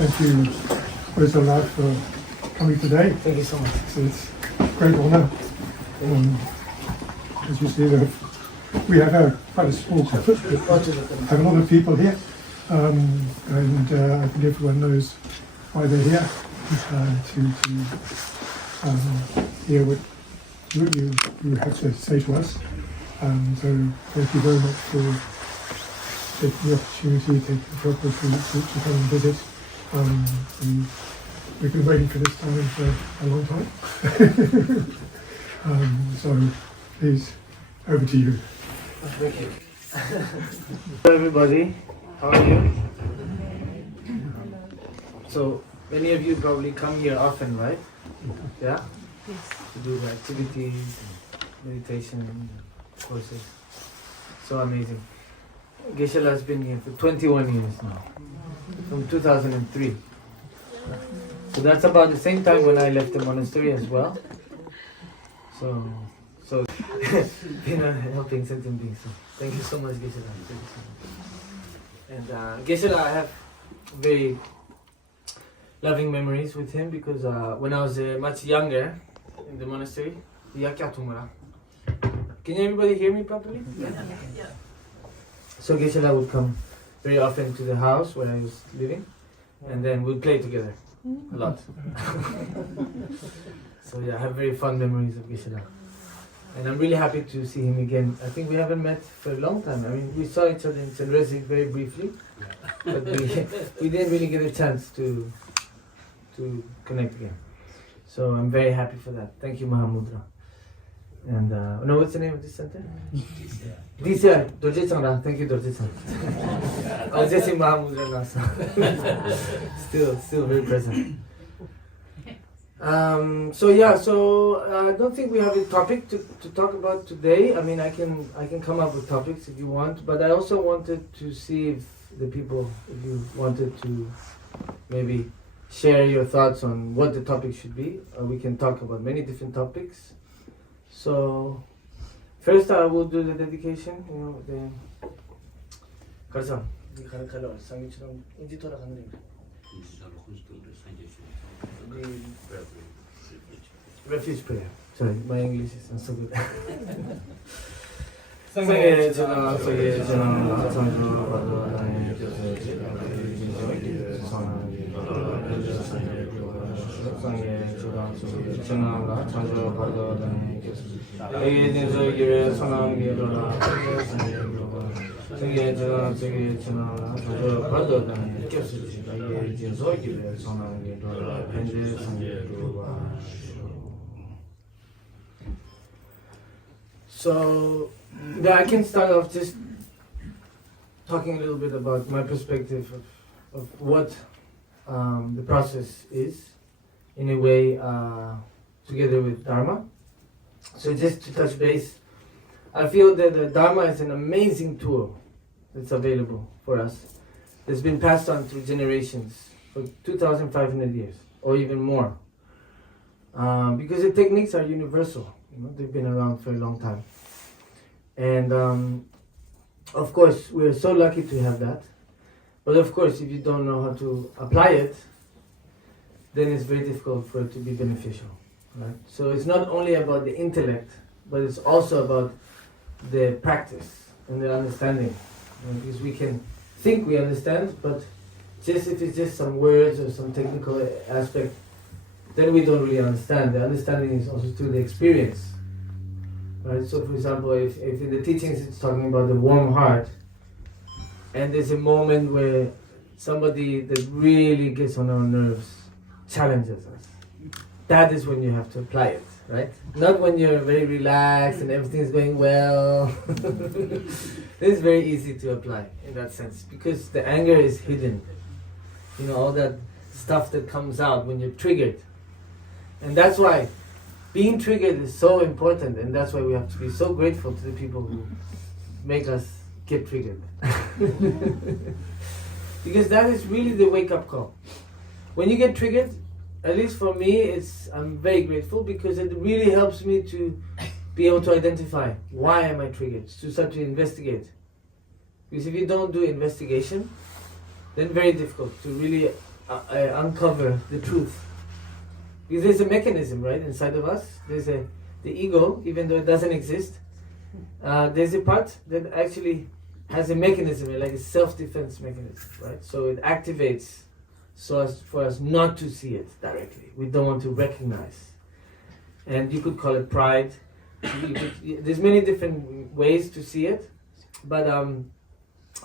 Thank you, Osel, for coming today. Thank you so much. It's a great honour. As you see, we have quite a small group. We have a lot of people here, and I think everyone knows why they're here, to hear what you have to say to us. So thank you very much for taking the opportunity, taking the trouble to come and visit. We've been waiting for this time for a long time. So please, over to you. Thank you. Hello everybody, how are you? So many of you probably come here often, right? Yeah? Yes. To do the activities, meditation, courses. So amazing. Geshe-la has been here for 21 years now, from 2003. So that's about the same time when I left the monastery as well. So helping certain beings. So thank you so much, Geshe-la. Thank you so much. And Geshe-la, I have very loving memories with him because when I was much younger in the monastery, can everybody hear me properly? Yeah. So Geshe-la would come very often to the house where I was living, and then we'd play together a lot. So yeah, I have very fond memories of Geshe-la. And I'm really happy to see him again. I think we haven't met for a long time. I mean, we saw each other in Tshering very briefly, but we didn't really get a chance to connect again. So I'm very happy for that. Thank you, Mahamudra. And no, what's the name of this center? DCI, Dorje Chang. Thank you, Dorje Chang. I was just in Mahamudra now, so still very present. So I don't think we have a topic to talk about today. I mean, I can come up with topics if you want, but I also wanted to see if you wanted to maybe share your thoughts on what the topic should be. We can talk about many different topics. So first I will do the dedication. Refuge prayer. Sorry, my English is not so good. So I can start off just talking a little bit about my perspective of what the process is, in a way, together with Dharma. So just to touch base, I feel that the Dharma is an amazing tool that's available for us. It's been passed on through generations for 2,500 years, or even more. Because the techniques are universal. They've been around for a long time. And of course, we're so lucky to have that. But of course, if you don't know how to apply it, then it's very difficult for it to be beneficial. Right? So it's not only about the intellect, but it's also about the practice and the understanding. Because we can think we understand, but just if it's just some words or some technical aspect, then we don't really understand. The understanding is also through the experience. Right? So for example, if in the teachings it's talking about the warm heart, and there's a moment where somebody that really gets on our nerves challenges us, that is when you have to apply it, right? Not when you're very relaxed and everything's going well. It's very easy to apply in that sense, because the anger is hidden. All that stuff that comes out when you're triggered. And that's why being triggered is so important, and that's why we have to be so grateful to the people who make us get triggered. Because that is really the wake-up call. When you get triggered, at least for me, I'm very grateful, because it really helps me to be able to identify why am I triggered, to start to investigate. Because if you don't do investigation, then very difficult to really uncover the truth. Because there's a mechanism, right, inside of us. There's the ego, even though it doesn't exist. There's a part that actually has a mechanism, like a self-defense mechanism, right? So it activates for us not to see it directly. We don't want to recognize. And you could call it pride. There's many different ways to see it. But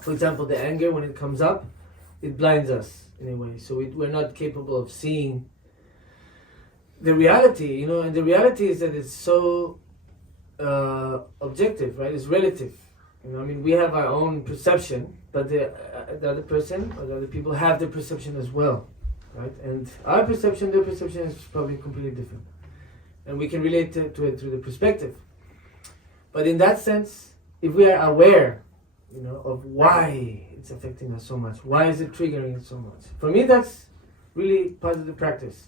for example, the anger, when it comes up, it blinds us in a way. So we're not capable of seeing the reality, and the reality is that it's so objective, right? It's relative. We have our own perception, but the other person or the other people have their perception as well, right? And our perception, their perception is probably completely different. And we can relate to it through the perspective. But in that sense, if we are aware, of why it's affecting us so much, why is it triggering it so much? For me, that's really part of the practice.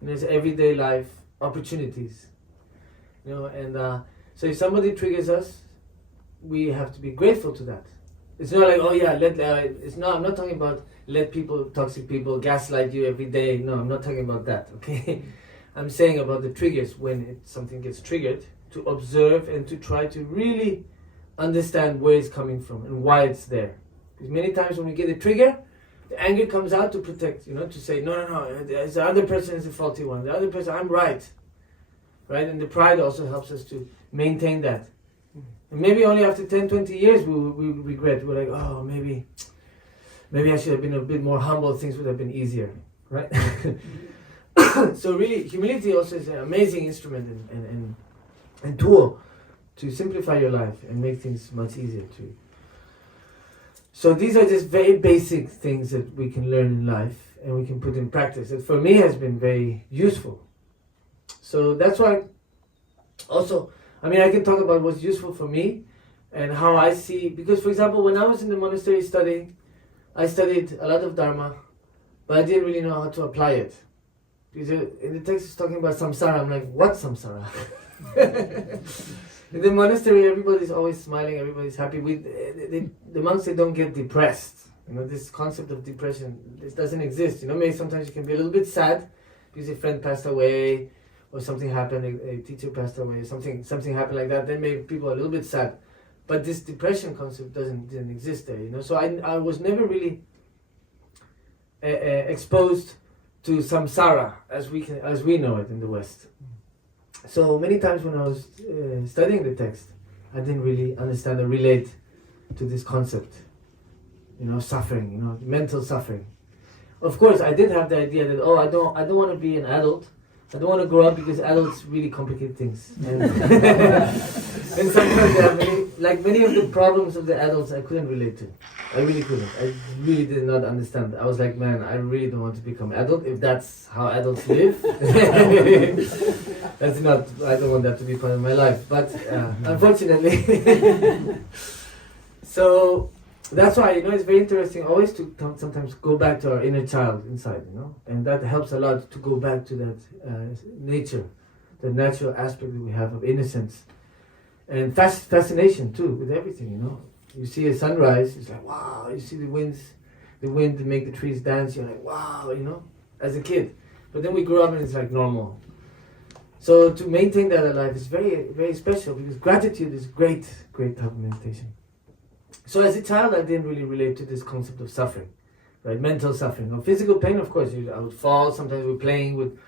And there's everyday life opportunities, and so if somebody triggers us, we have to be grateful to that. It's not like, oh yeah, I'm not talking about let toxic people gaslight you every day. No, I'm not talking about that, okay? I'm saying about the triggers, when something gets triggered, to observe and to try to really understand where it's coming from and why it's there. Because many times when we get a trigger, the anger comes out to protect, to say, no, the other person is the faulty one. The other person, I'm right. Right? And the pride also helps us to maintain that. And maybe only after 10, 20 years we regret. We're like, oh, maybe I should have been a bit more humble. Things would have been easier. Right? So really, humility also is an amazing instrument and tool to simplify your life and make things much easier too. So these are just very basic things that we can learn in life and we can put in practice. That for me has been very useful. So that's why also, I can talk about what's useful for me and how I see, because for example, when I was in the monastery studying, I studied a lot of Dharma, but I didn't really know how to apply it. Because in the text it's talking about samsara, I'm like, what samsara? In the monastery, everybody's always smiling, everybody's happy. The monks, they don't get depressed. This concept of depression, this doesn't exist. Maybe sometimes you can be a little bit sad because a friend passed away, or something happened, a teacher passed away, something happened like that. Then maybe people are a little bit sad. But this depression concept didn't exist there. So I was never really exposed to samsara as we know it in the West. So many times when I was studying the text, I didn't really understand or relate to this concept, suffering, mental suffering. Of course, I did have the idea that I don't want to be an adult. I don't want to grow up because adults really complicate things, and, and sometimes they have many of the problems of the adults I couldn't relate to. I really couldn't. I really did not understand. I was like, man, I really don't want to become adult. If that's how adults live, that's not. I don't want that to be part of my life. But unfortunately, so that's why it's very interesting always to sometimes go back to our inner child inside, and that helps a lot to go back to that nature, the natural aspect that we have of innocence, and fascination too with everything. You see a sunrise, it's like, wow. You see the wind that make the trees dance, you're like, wow, as a kid. But then we grow up and it's like normal. So to maintain that alive is very, very special, because gratitude is great type of meditation. So as a child, I didn't really relate to this concept of suffering, right? Mental suffering. Or physical pain, of course, I would fall. Sometimes we're playing with,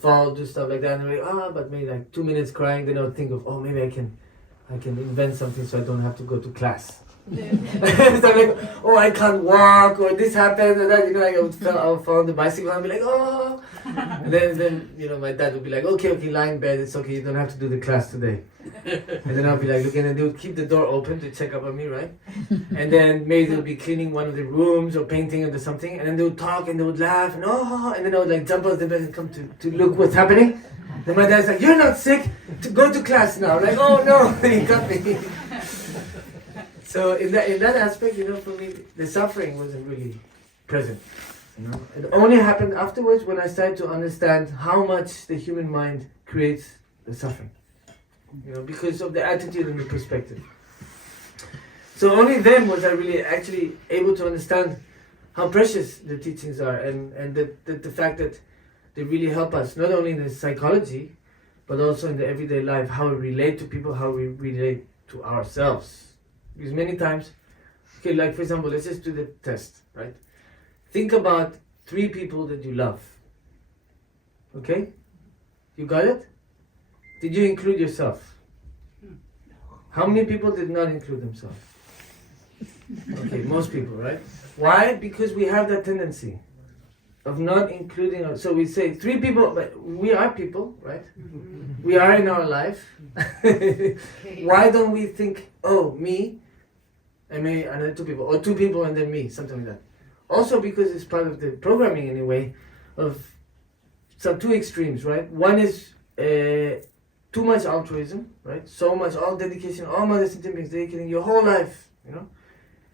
fall, do stuff like that. And we're like, but maybe like 2 minutes crying. Then I would think of, maybe I can invent something so I don't have to go to class. Yeah. So I'm like, I can't walk, or this happened, or that, I would fall on the bicycle and be like, and then my dad would be like, okay, lie in bed, it's okay, you don't have to do the class today. And then I'll be like looking, and they would keep the door open to check up on me, right? And then maybe they'll be cleaning one of the rooms or painting or something, and then they would talk and they would laugh, and then I would jump out of the bed and come to look what's happening. Then my dad's like, you're not sick, to go to class now. I'm like, oh no, he got me. So in that aspect, for me, the suffering wasn't really present. It only happened afterwards when I started to understand how much the human mind creates the suffering. Because of the attitude and the perspective. So only then was I really actually able to understand how precious the teachings are, and the fact that they really help us, not only in the psychology, but also in the everyday life, how we relate to people, how we relate to ourselves. Because many times, okay, like for example, let's just do the test, right? Think about 3 people that you love. Okay? You got it? Did you include yourself? How many people did not include themselves? Okay, most people, right? Why? Because we have that tendency of not including. So we say 3 people, but we are people, right? We are in our life. Why don't we think, oh, me, and maybe another 2 people, or 2 people and then me, something like that? Also because it's part of the programming anyway, of some 2 extremes, right? One is too much altruism, right? So much, all dedication, all mother sentient beings dedicating your whole life, you know?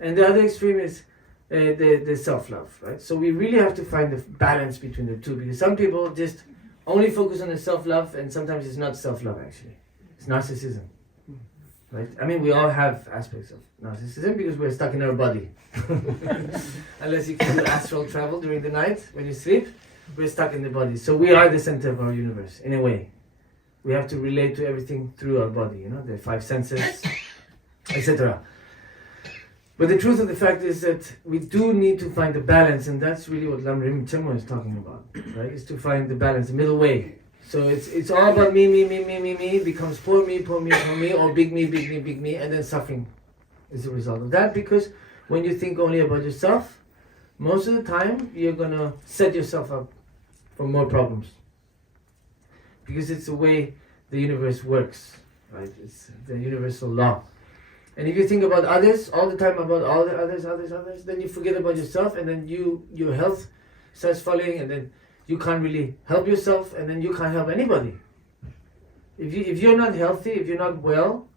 And the other extreme is the self-love, right? So we really have to find the balance between the 2, because some people just only focus on the self-love, and sometimes it's not self-love actually. It's narcissism, right? I mean, we all have aspects of narcissism because we're stuck in our body. Unless you can do astral travel during the night when you sleep, we're stuck in the body. So we are the center of our universe, in a way. We have to relate to everything through our body, you know, the 5 senses, etc. But the truth of the fact is that we do need to find the balance, and that's really what Lam Chemo is talking about, right? Is to find the balance, the middle way. So it's all about me, becomes poor me, or big me, and then suffering is the result of that. Because when you think only about yourself, most of the time you're gonna set yourself up for more problems. Because it's the way the universe works, right? It's the universal law. And if you think about others all the time, about all the others, then you forget about yourself, and then your health starts falling, and then you can't really help yourself, and then you can't help anybody. If you're not healthy, if you're not well,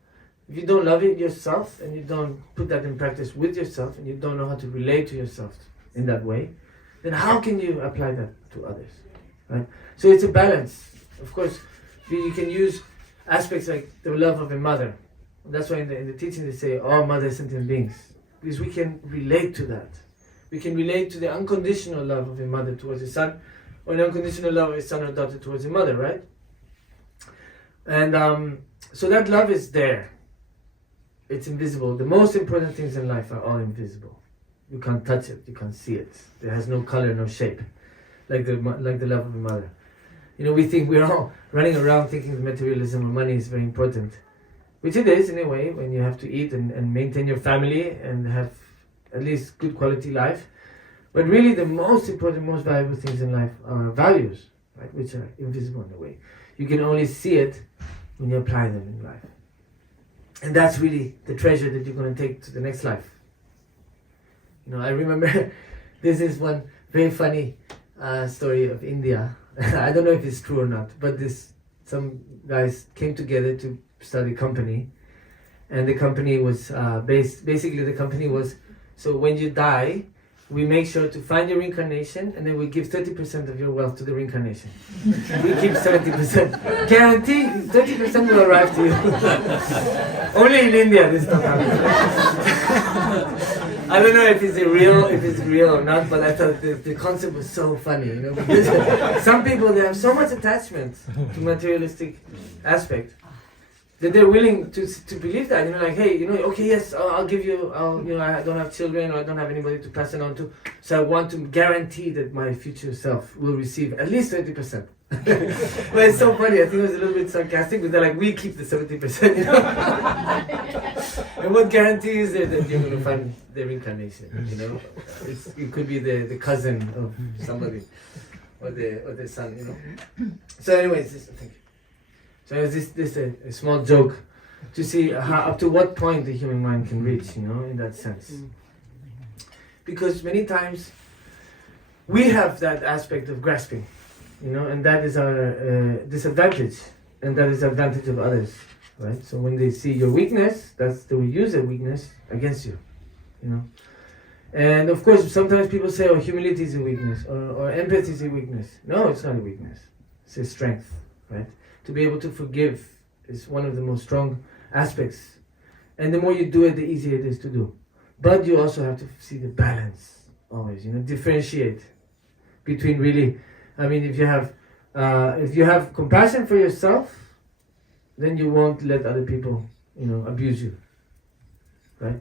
if you don't love it yourself, and you don't put that in practice with yourself, and you don't know how to relate to yourself in that way, then how can you apply that to others, right? So it's a balance. Of course, you can use aspects like the love of a mother. That's why in the teaching they say all mother sentient beings, because we can relate to that. We can relate to the unconditional love of a mother towards a son, or an unconditional love of a son or daughter towards a mother, right? And so that love is there. It's invisible. The most important things in life are all invisible. You can't touch it. You can't see it. It has no color, no shape, like the love of a mother. You know, we think we're all running around thinking that materialism or money is very important, which it is in a way, when you have to eat and maintain your family and have at least good quality life. But really the most important, most valuable things in life are values, right, which are invisible in a way. You can only see it when you apply them in life. And that's really the treasure that you're going to take to the next life. You know, I remember this is one very funny story of India. I don't know if it's true or not, but some guys came together to start a company, and the company was basically the company was, so when you die, we make sure to find your reincarnation, and then we give 30% of your wealth to the reincarnation. We keep 70%. Guarantee 30% will arrive to you. Only in India this stuff happens. I don't know if it's real or not, but I thought the concept was so funny, you know, because some people, they have so much attachment to materialistic aspect that they're willing to believe that, you know, like, hey, you know, okay, yes, I'll give you, you know, I don't have children, or I don't have anybody to pass it on to, so I want to guarantee that my future self will receive at least 30%. But it's so funny, I think it was a little bit sarcastic, but they're like, we keep the 70%, you know. And what guarantee is there that you're going to find the reincarnation, you know? It could be the cousin of somebody, or the son, you know. So anyways, thank you. So this a small joke to see how, up to what point the human mind can reach, you know, in that sense. Because many times we have that aspect of grasping, you know, and that is our disadvantage, and that is the advantage of others, right? So when they see your weakness, they will use that weakness against you, you know. And of course, sometimes people say, oh, humility is a weakness, or empathy is a weakness. No, it's not a weakness. It's a strength, right? To be able to forgive is one of the most strong aspects. And the more you do it, the easier it is to do. But you also have to see the balance always, differentiate between really, if you have compassion for yourself, then you won't let other people, abuse you, right?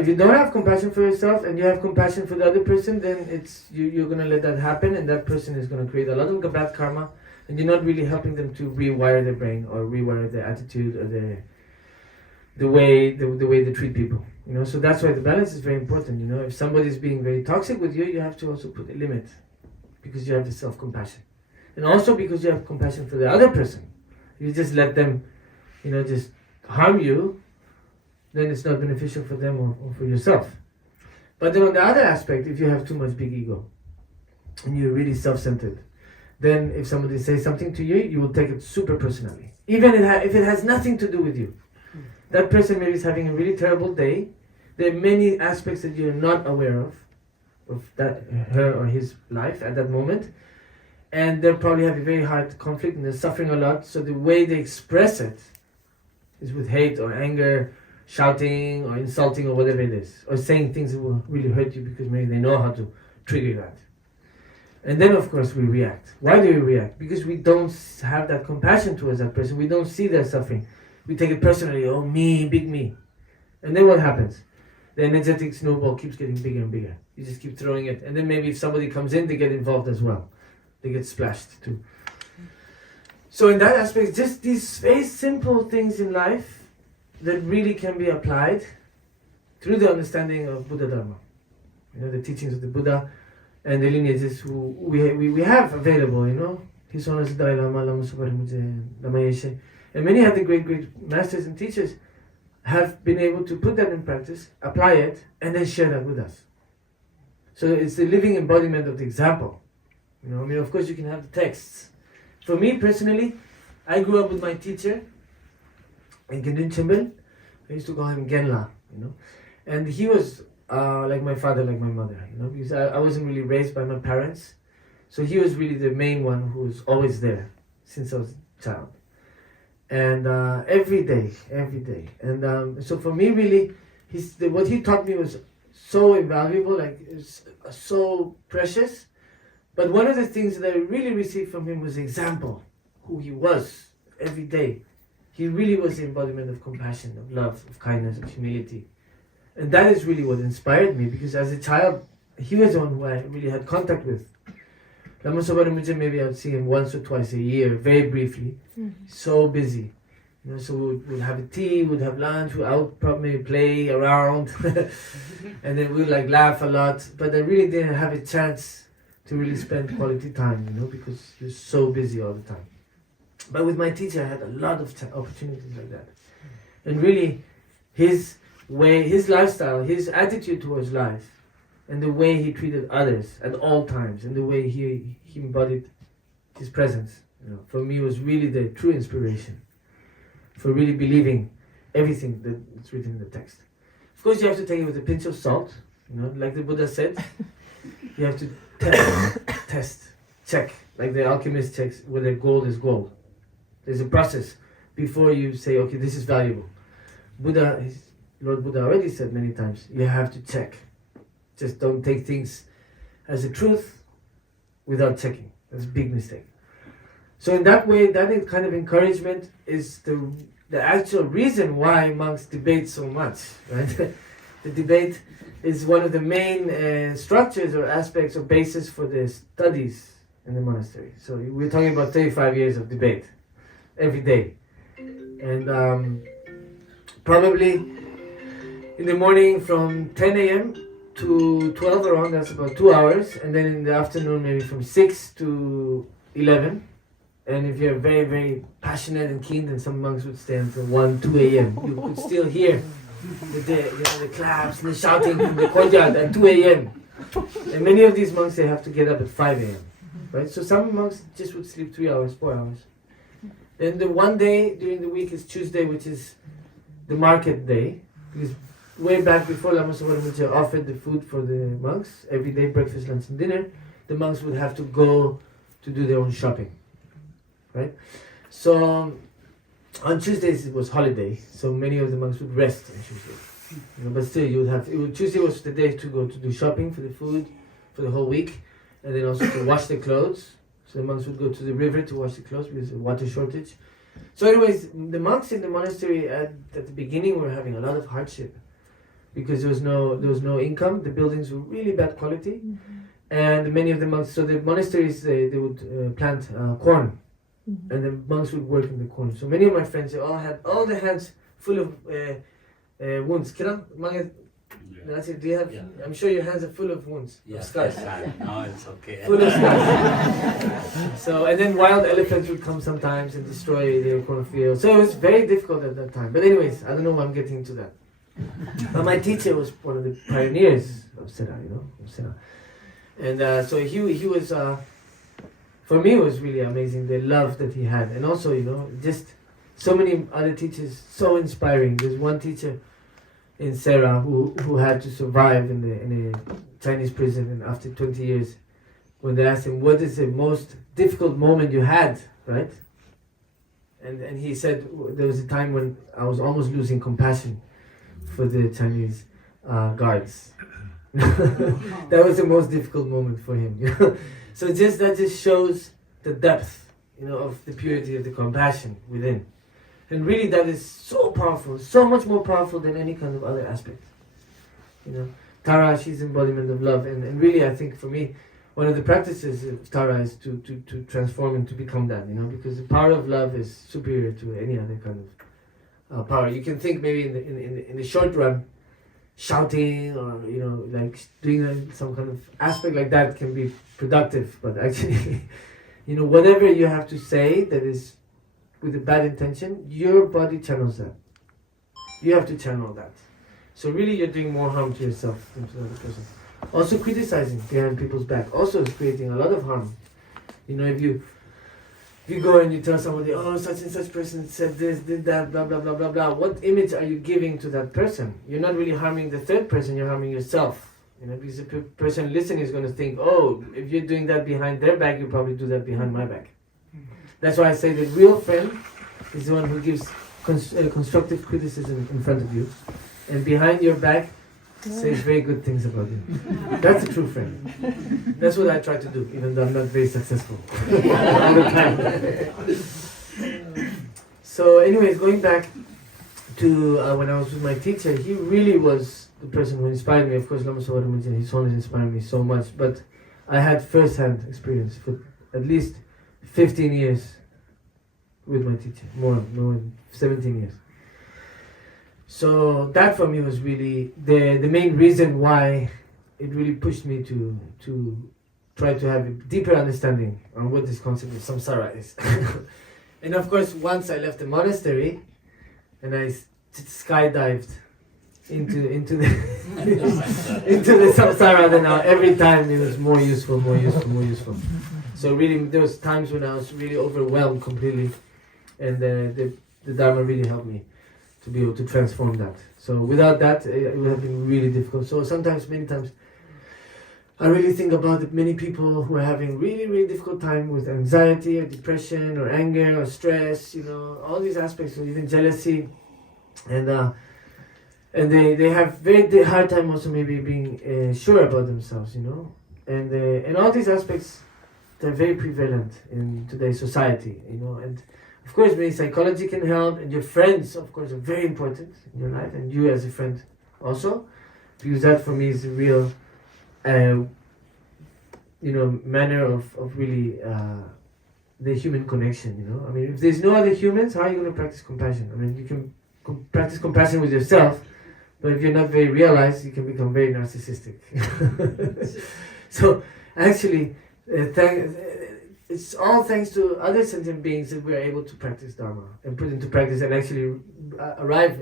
If you don't have compassion for yourself and you have compassion for the other person, then you're going to let that happen, and that person is going to create a lot of bad karma, and you're not really helping them to rewire their brain or rewire their attitude or the way they treat people. So that's why the balance is very important. If somebody's being very toxic with you, you have to also put a limit, because you have the self-compassion, and also because you have compassion for the other person. If you just let them, just harm you, then it's not beneficial for them or for yourself. But then on the other aspect, if you have too much big ego and you're really self-centered, then if somebody says something to you, you will take it super personally, even if it has nothing to do with you. That person maybe is having a really terrible day. There are many aspects that you're not aware of that her or his life at that moment, and they'll probably have a very hard conflict and they're suffering a lot. So the way they express it is with hate or anger, shouting or insulting or whatever it is, or saying things that will really hurt you because maybe they know how to trigger that. And then of course we react. Why do we react? Because we don't have that compassion towards that person. We don't see their suffering. We take it personally. Oh, me, big me. And then what happens? The energetic snowball keeps getting bigger and bigger. You just keep throwing it, and then maybe if somebody comes in, they get involved as well. They get splashed too. So in that aspect, just these very simple things in life that really can be applied through the understanding of Buddha Dharma. The teachings of the Buddha and the lineages who we have available, His Holiness Dalai Lama, Lama Soparimudje, Lama Yeshe. And many of the great masters and teachers have been able to put that in practice, apply it, and then share that with us. So it's the living embodiment of the example. Of course you can have the texts. For me personally, I grew up with my teacher in Gendun Chimbel. I used to call him Genla, And he was like my father, like my mother, because I wasn't really raised by my parents. So he was really the main one who was always there since I was a child. And every day. And so for me really, what he taught me was so invaluable, it's so precious. But one of the things that I really received from him was example, who he was every day. He really was the embodiment of compassion, of love, of kindness, of humility. And that is really what inspired me, because as a child, he was the one who I really had contact with. Lama Soparimudje, maybe I would see him once or twice a year, very briefly. So busy. So we'd have a tea, we'd have lunch, we'd out probably play around, and then we'd laugh a lot. But I really didn't have a chance to really spend quality time, because he was so busy all the time. But with my teacher, I had a lot of opportunities like that. And really, his lifestyle, his attitude towards life, and the way he treated others at all times, and the way he embodied his presence, for me was really the true inspiration for really believing everything that's written in the text. Of course, you have to take it with a pinch of salt, like the Buddha said. You have to test, check, like the alchemist checks whether gold is gold. There's a process before you say, okay, this is valuable. Lord Buddha already said many times, you have to check. Just don't take things as a truth without checking. That's a big mistake. So in that way, that kind of encouragement is the actual reason why monks debate so much, right? The debate is one of the main structures or aspects or basis for the studies in the monastery. So we're talking about 35 years of debate every day. And probably in the morning from 10 a.m. to 12 around, that's about 2 hours. And then in the afternoon, maybe from 6 to 11. And if you're very, very passionate and keen, then some monks would stay until 1, 2 a.m. You could still hear the claps and the shouting from the courtyard at 2 a.m. And many of these monks, they have to get up at 5 a.m. Right? So some monks just would sleep 3 hours, 4 hours. Then the one day during the week is Tuesday, which is the market day. Because way back before Lama Soparimudje offered the food for the monks, every day, breakfast, lunch and dinner, the monks would have to go to do their own shopping. Right? So on Tuesdays it was holiday, so many of the monks would rest on Tuesday. But still, you would have. Tuesday was the day to go to do shopping for the food for the whole week, and then also to wash the clothes. So the monks would go to the river to wash the clothes because of water shortage. So, anyways, the monks in the monastery at the beginning were having a lot of hardship because there was no income. The buildings were really bad quality, and many of the monks. So the monasteries they would plant corn, and the monks would work in the corn. So many of my friends, they all had all their hands full of wounds. That's it. Do you have? Yeah. I'm sure your hands are full of wounds, of scars. No, it's okay. Full of scars. So, and then wild elephants would come sometimes and destroy their cornfield. So it was very difficult at that time. But anyways, I don't know why I'm getting into that. But my teacher was one of the pioneers of Sera, And so he was, for me, it was really amazing, the love that he had. And also, just so many other teachers, so inspiring. There's one teacher in Sera who had to survive in a Chinese prison, and after 20 years, when they asked him, what is the most difficult moment you had, right? And he said, there was a time when I was almost losing compassion for the Chinese guards. That was the most difficult moment for him. So that just shows the depth, of the purity of the compassion within. And really that is so powerful, so much more powerful than any kind of other aspect. Tara, she's embodiment of love. And really I think for me, one of the practices of Tara is to transform and to become that, because the power of love is superior to any other kind of power. You can think maybe in the short run, shouting or, like doing some kind of aspect like that can be productive. But actually, whatever you have to say that is with a bad intention, your body channels that. You have to channel that. So really you're doing more harm to yourself than to the other person. Also criticizing behind people's back also is creating a lot of harm. If you go and you tell somebody, oh, such and such person said this, did that, blah, blah, blah, blah, blah. What image are you giving to that person? You're not really harming the third person, you're harming yourself. Because the person listening is going to think, oh, if you're doing that behind their back, you probably do that behind my back. That's why I say the real friend is the one who gives constructive criticism in front of you, and behind your back says very good things about you. That's a true friend. That's what I try to do, even though I'm not very successful all the time. So anyways, going back to when I was with my teacher, he really was the person who inspired me. Of course, Lama Sawadam, his always inspired me so much, but I had first-hand experience for at least 15 years with my teacher, more than 17 years. So that for me was really the main reason why it really pushed me to try to have a deeper understanding on what this concept of samsara is. And of course, once I left the monastery and I skydived into the into the samsara, then every time it was more useful. So really, there was times when I was really overwhelmed completely, and the Dharma really helped me to be able to transform that. So without that, it would have been really difficult. So many times, I really think about the many people who are having really, really difficult time with anxiety or depression or anger or stress, all these aspects, or even jealousy, and they have very hard time also maybe being sure about themselves, and all these aspects, they're very prevalent in today's society, and of course maybe psychology can help, and your friends of course are very important in your life, and you as a friend also, because that for me is a real manner of really the human connection. I mean, if there's no other humans, how are you going to practice compassion? I mean, you can practice compassion with yourself, but if you're not very realized, you can become very narcissistic. So actually, it's all thanks to other sentient beings that we're able to practice Dharma and put into practice and actually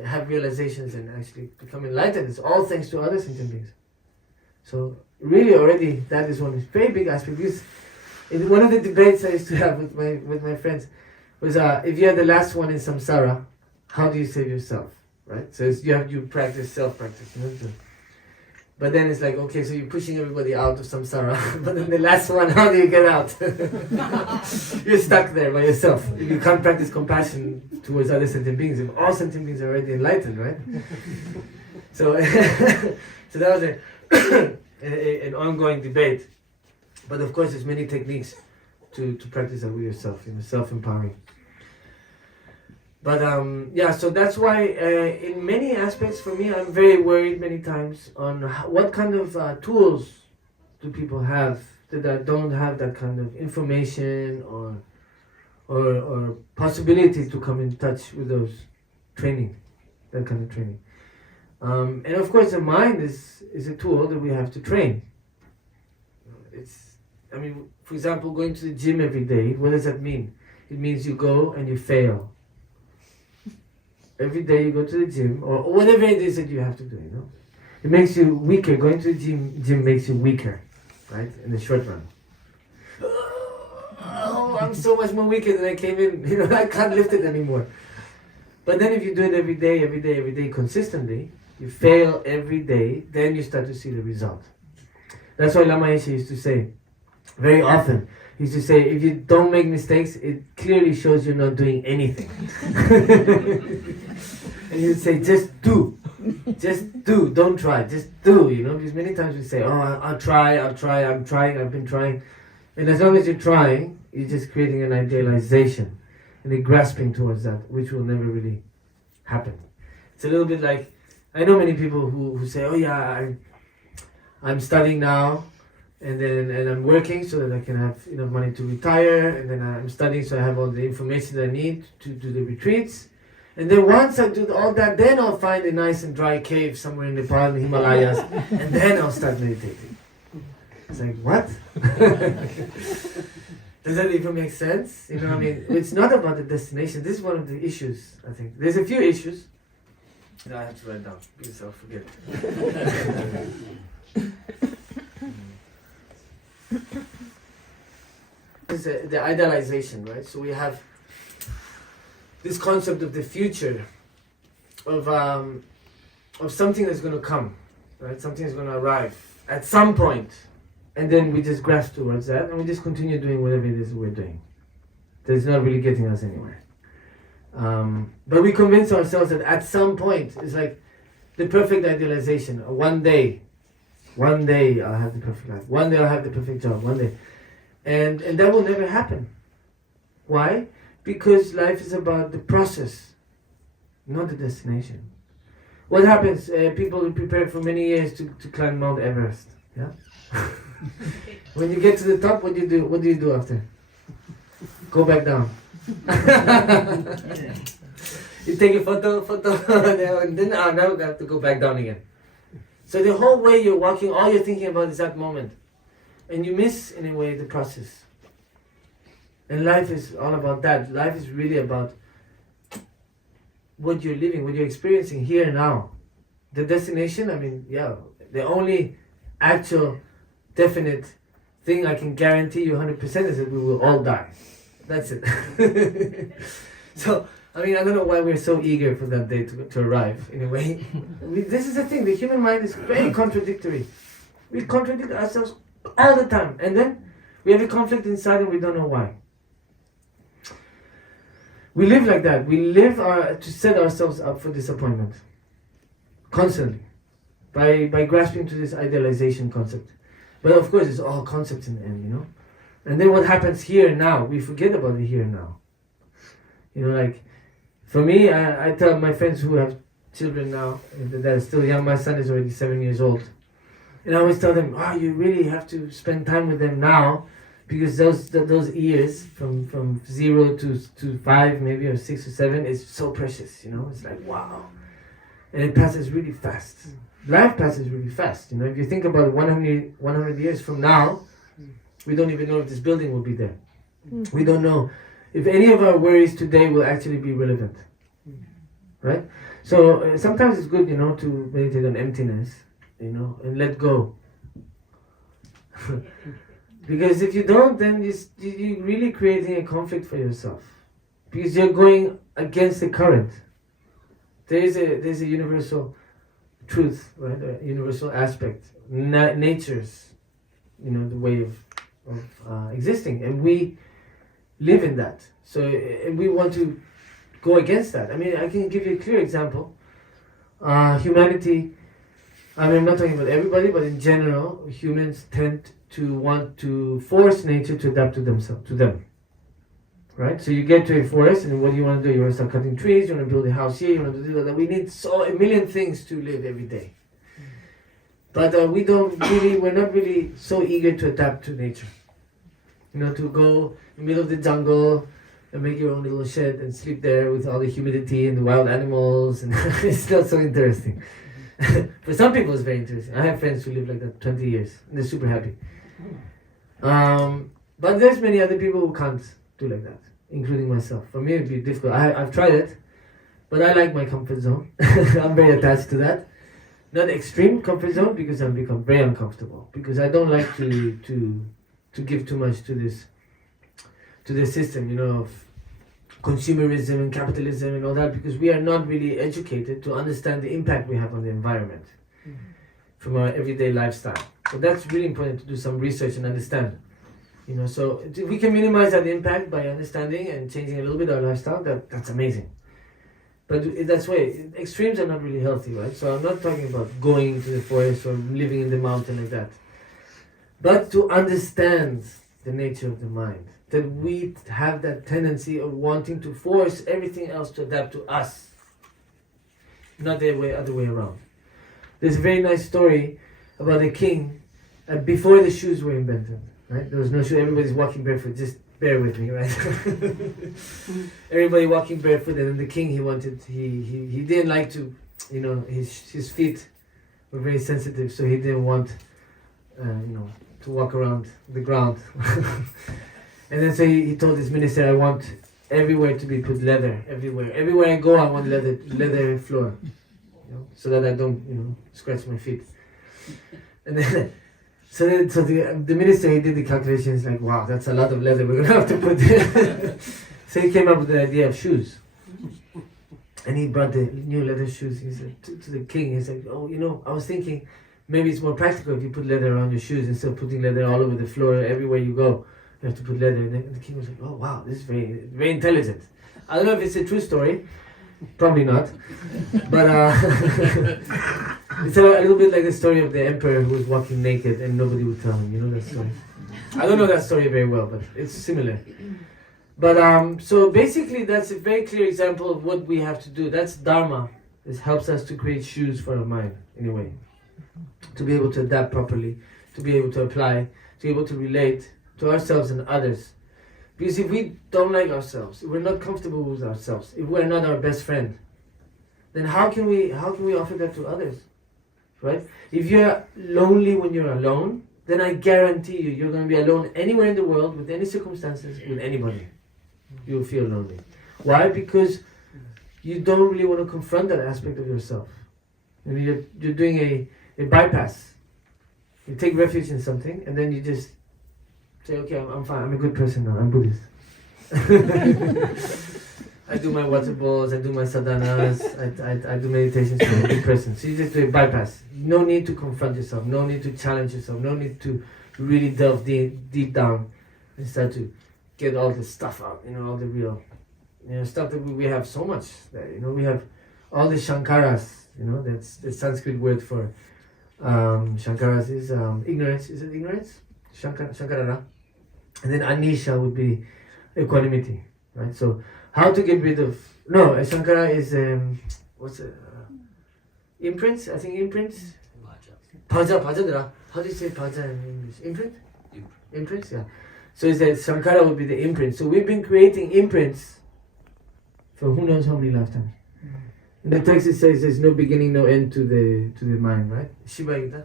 have realizations and actually become enlightened. It's all thanks to other sentient beings. So really already that is one very big aspect. Because in one of the debates I used to have with my friends was if you're the last one in samsara, how do you save yourself? Right? So you practice self-practice. But then it's like, okay, so you're pushing everybody out of samsara, but then the last one, how do you get out? You're stuck there by yourself. You can't practice compassion towards other sentient beings. If all sentient beings are already enlightened, right? So, so that was an ongoing debate. But of course, there's many techniques to practice that with yourself, self-empowering. But yeah, so that's why in many aspects for me, I'm very worried many times on what kind of tools do people have that don't have that kind of information or possibility to come in touch with those training, that kind of training. And of course, the mind is a tool that we have to train. For example, going to the gym every day, what does that mean? It means you go and you fail. Every day you go to the gym, or whatever it is that you have to do, It makes you weaker. Going to the gym makes you weaker, right? In the short run. Oh, I'm so much more weaker than I came in. I can't lift it anymore. But then if you do it every day, consistently, you fail every day, then you start to see the result. That's why Lama Yeshe used to say, very often, he used to say, if you don't make mistakes, it clearly shows you're not doing anything. And he would say, just do, don't try, just do, because many times we say, oh, I'll try, I'm trying, I've been trying. And as long as you're trying, you're just creating an idealization and you're grasping towards that, which will never really happen. It's a little bit like, I know many people who say, oh yeah, I'm studying now, and I'm working so that I can have enough money to retire, and then I'm studying so I have all the information that I need to do the retreats. And then once I do all that, then I'll find a nice and dry cave somewhere in Nepal, in the Himalayas, and then I'll start meditating. It's like, what? Does that even make sense? It's not about the destination. This is one of the issues, I think. There's a few issues that I have to write down because I'll forget. It's the idealization, right? So we have this concept of the future, of something that's going to come, right? Something is going to arrive at some point, and then we just grasp towards that, and we just continue doing whatever it is we're doing. That's not really getting us anywhere. But we convince ourselves that at some point, it's like the perfect idealization. One day I'll have the perfect life. One day I'll have the perfect job. One day. And that will never happen. Why? Because life is about the process, not the destination. What happens? People who prepare for many years to climb Mount Everest. Yeah. When you get to the top, what do you do? What do you do after? Go back down. You take a photo, and then now we have to go back down again. So the whole way you're walking, all you're thinking about is that moment. And you miss, in a way, the process. And life is all about that. Life is really about what you're living, what you're experiencing here and now. The destination, the only actual, definite thing I can guarantee you 100% is that we will all die. That's it. So, I don't know why we're so eager for that day to arrive, in a way. This is the thing, the human mind is very contradictory. We contradict ourselves all the time. And then we have a conflict inside and we don't know why. We live like that. We live to set ourselves up for disappointment. Constantly. By grasping to this idealization concept. But of course it's all concepts in the end, And then what happens here and now? We forget about the here and now. For me, I tell my friends who have children now that are still young. My son is already 7 years old. And I always tell them, you really have to spend time with them now, because those years from 0 to 5 maybe, or 6 or 7 is so precious, It's like, wow. And it passes really fast. Life passes really fast, If you think about 100 years from now, we don't even know if this building will be there. We don't know if any of our worries today will actually be relevant. Right? So sometimes it's good, to meditate on emptiness, and let go. Because if you don't, then you're really creating a conflict for yourself. Because you're going against the current. There's a universal truth, right? A universal aspect. Nature's, the way of existing. And we live in that. So, and we want to go against that. I can give you a clear example. Humanity I mean, I'm not talking about everybody, but in general, humans tend to want to force nature to adapt to them. Right? So you get to a forest, and what do you want to do? You want to start cutting trees, you want to build a house here, you want to do that. We need a million things to live every day. But we're not really so eager to adapt to nature. To go in the middle of the jungle and make your own little shed and sleep there with all the humidity and the wild animals, and it's not so interesting. For some people it's very interesting. I have friends who live like that 20 years and they're super happy. But there's many other people who can't do like that, including myself. For me it'd be difficult. I've tried it, but I like my comfort zone. I'm very attached to that. Not extreme comfort zone, because I've become very uncomfortable, because I don't like to give too much to this system, of consumerism and capitalism and all that, because we are not really educated to understand the impact we have on the environment from our everyday lifestyle. So that's really important to do some research and understand. So if we can minimize that impact by understanding and changing a little bit our lifestyle, that's amazing. But that's why extremes are not really healthy, right? So I'm not talking about going to the forest or living in the mountain like that. But to understand the nature of the mind, that we have that tendency of wanting to force everything else to adapt to us, not the other way around. There's a very nice story about a king before the shoes were invented. Right? There was no shoe. Everybody's walking barefoot. Just bear with me, right? Everybody walking barefoot, and then the king, he didn't like to, his feet were very sensitive, so he didn't want, to walk around the ground. And then so he told his minister, I want everywhere to be put leather, everywhere. Everywhere I go, I want leather floor, so that I don't, scratch my feet. And then, so the minister, he did the calculations, like, wow, that's a lot of leather we're gonna have to put there. So he came up with the idea of shoes. And he brought the new leather shoes. He said to the king, he said, I was thinking, maybe it's more practical if you put leather around your shoes instead of putting leather all over the floor. Everywhere you go, you have to put leather. And the king was like, oh wow, this is very, very intelligent. I don't know if it's a true story. Probably not. But it's a little bit like the story of the emperor who was walking naked and nobody would tell him. You know that story? I don't know that story very well, but it's similar. But so basically that's a very clear example of what we have to do. That's Dharma. This helps us to create shoes for our mind, in a way. To be able to adapt properly, to be able to apply, to be able to relate to ourselves and others. Because if we don't like ourselves, if we're not comfortable with ourselves, if we're not our best friend, then how can we offer that to others? Right? If you're lonely when you're alone, then I guarantee you're going to be alone anywhere in the world, with any circumstances, with anybody. You'll feel lonely. Why? Because you don't really want to confront that aspect of yourself. And you're doing a bypass. You take refuge in something, and then you just say, okay, I'm fine, I'm a good person now, I'm Buddhist. I do my water bowls, I do my sadhanas, I do meditations, I'm a good person. So you just do a bypass. No need to confront yourself, no need to challenge yourself, no need to really delve deep down and start to get all the stuff out, all the real, stuff that we have so much there. We have all the Shankaras, that's the Sanskrit word for Shankaras is ignorance. Is it ignorance? Shankarara. And then Anisha would be equanimity, right? So how to get rid of... No, Shankara is... what's it? Imprints? I think imprints? Bhaja. How do you say bhaja in English? Imprint? Imprints, yeah. So it's that Shankara would be the imprint. So we've been creating imprints for who knows how many lifetimes. In the text it says there's no beginning, no end to the mind, right? Shiva Hita.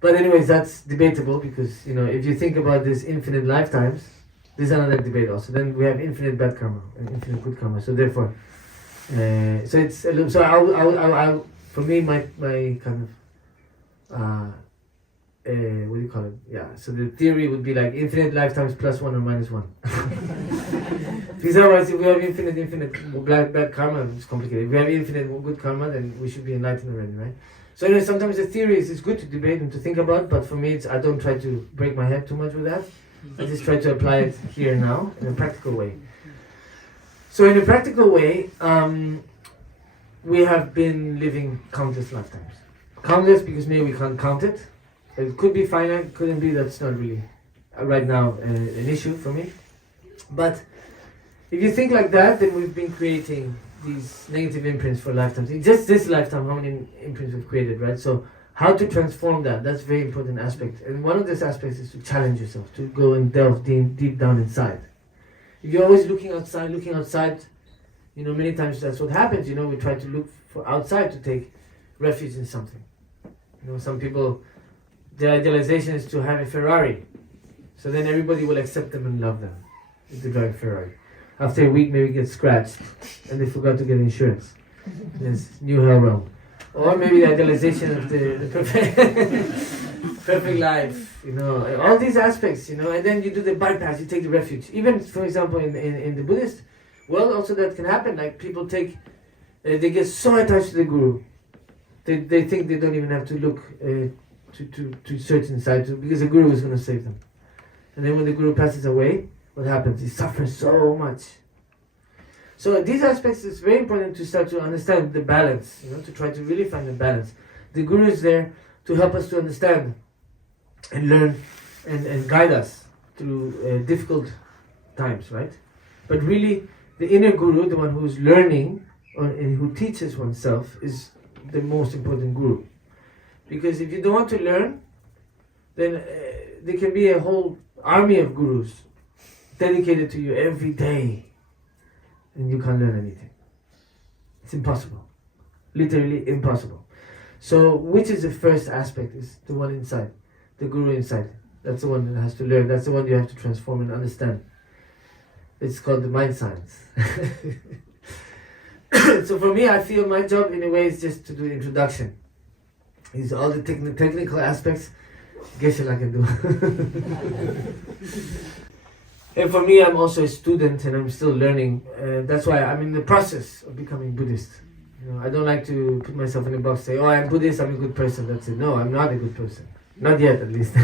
But anyways, that's debatable, because if you think about this infinite lifetimes, there's another debate also. Then we have infinite bad karma and infinite good karma. So therefore, so it's a little, so I'll for me my kind of what do you call it? Yeah. So the theory would be like infinite lifetimes plus 1 or minus 1. Because otherwise, if we have infinite bad karma, it's complicated. If we have infinite good karma, then we should be enlightened already, right? So anyway, sometimes the theory is good to debate and to think about, but for me, I don't try to break my head too much with that. I just try to apply it here and now in a practical way. So in a practical way, we have been living countless lifetimes. Countless because maybe we can't count it. It could be finite, couldn't be, that's not really right now an issue for me. But if you think like that, then we've been creating these negative imprints for lifetimes. In just this lifetime, how many imprints we've created, right? So how to transform that, that's a very important aspect. And one of those aspects is to challenge yourself, to go and delve deep down inside. If you're always looking outside, you know, many times that's what happens, you know, we try to look for outside to take refuge in something. You know, some people, their idealization is to have a Ferrari. So then everybody will accept them and love them if they drive a Ferrari. After a week, maybe get scratched and they forgot to get insurance. There's new hell realm. Or maybe the idealization of the perfect life, you know, all these aspects, you know, and then you do the bypass, you take the refuge. Even, for example, in the Buddhist world, also that can happen. Like people take, they get so attached to the guru. They think they don't even have to look to search inside because the guru is going to save them. And then when the guru passes away, what happens? He suffers so much. So these aspects, it's very important to start to understand the balance, you know, to try to really find the balance. The guru is there to help us to understand and learn and guide us through difficult times, right? But really, the inner guru, the one who's learning and who teaches oneself, is the most important guru. Because if you don't want to learn, then there can be a whole army of gurus dedicated to you every day, and you can't learn anything. It's impossible. Literally impossible. So which is the first aspect? Is the one inside, the guru inside. That's the one that has to learn. That's the one you have to transform and understand. It's called the mind science. So for me, I feel my job in a way is just to do introduction. These are all the technical aspects. Geshe I can do. And for me, I'm also a student and I'm still learning. That's why I'm in the process of becoming Buddhist. You know, I don't like to put myself in a box, say, oh, I'm Buddhist, I'm a good person. That's it. No, I'm not a good person. Not yet, at least.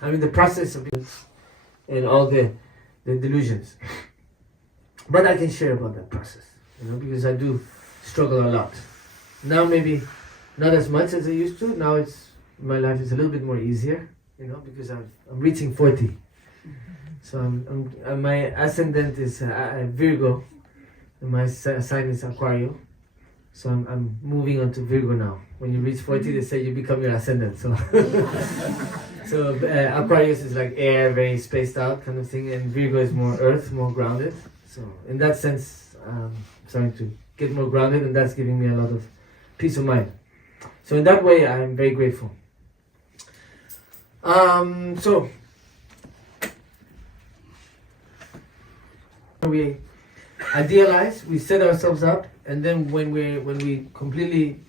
I'm in the process of and all the delusions. But I can share about that process, you know, because I do struggle a lot. Now maybe not as much as I used to. Now my life is a little bit more easier, you know, because I'm reaching 40. So my ascendant is Virgo, and my sign is Aquarius. So I'm moving on to Virgo now. When you reach 40, they say you become your ascendant. So, Aquarius is like air, very spaced out kind of thing, and Virgo is more earth, more grounded. So in that sense, I'm starting to get more grounded, and that's giving me a lot of peace of mind. So in that way, I'm very grateful. So we idealize, we set ourselves up, and then when we completely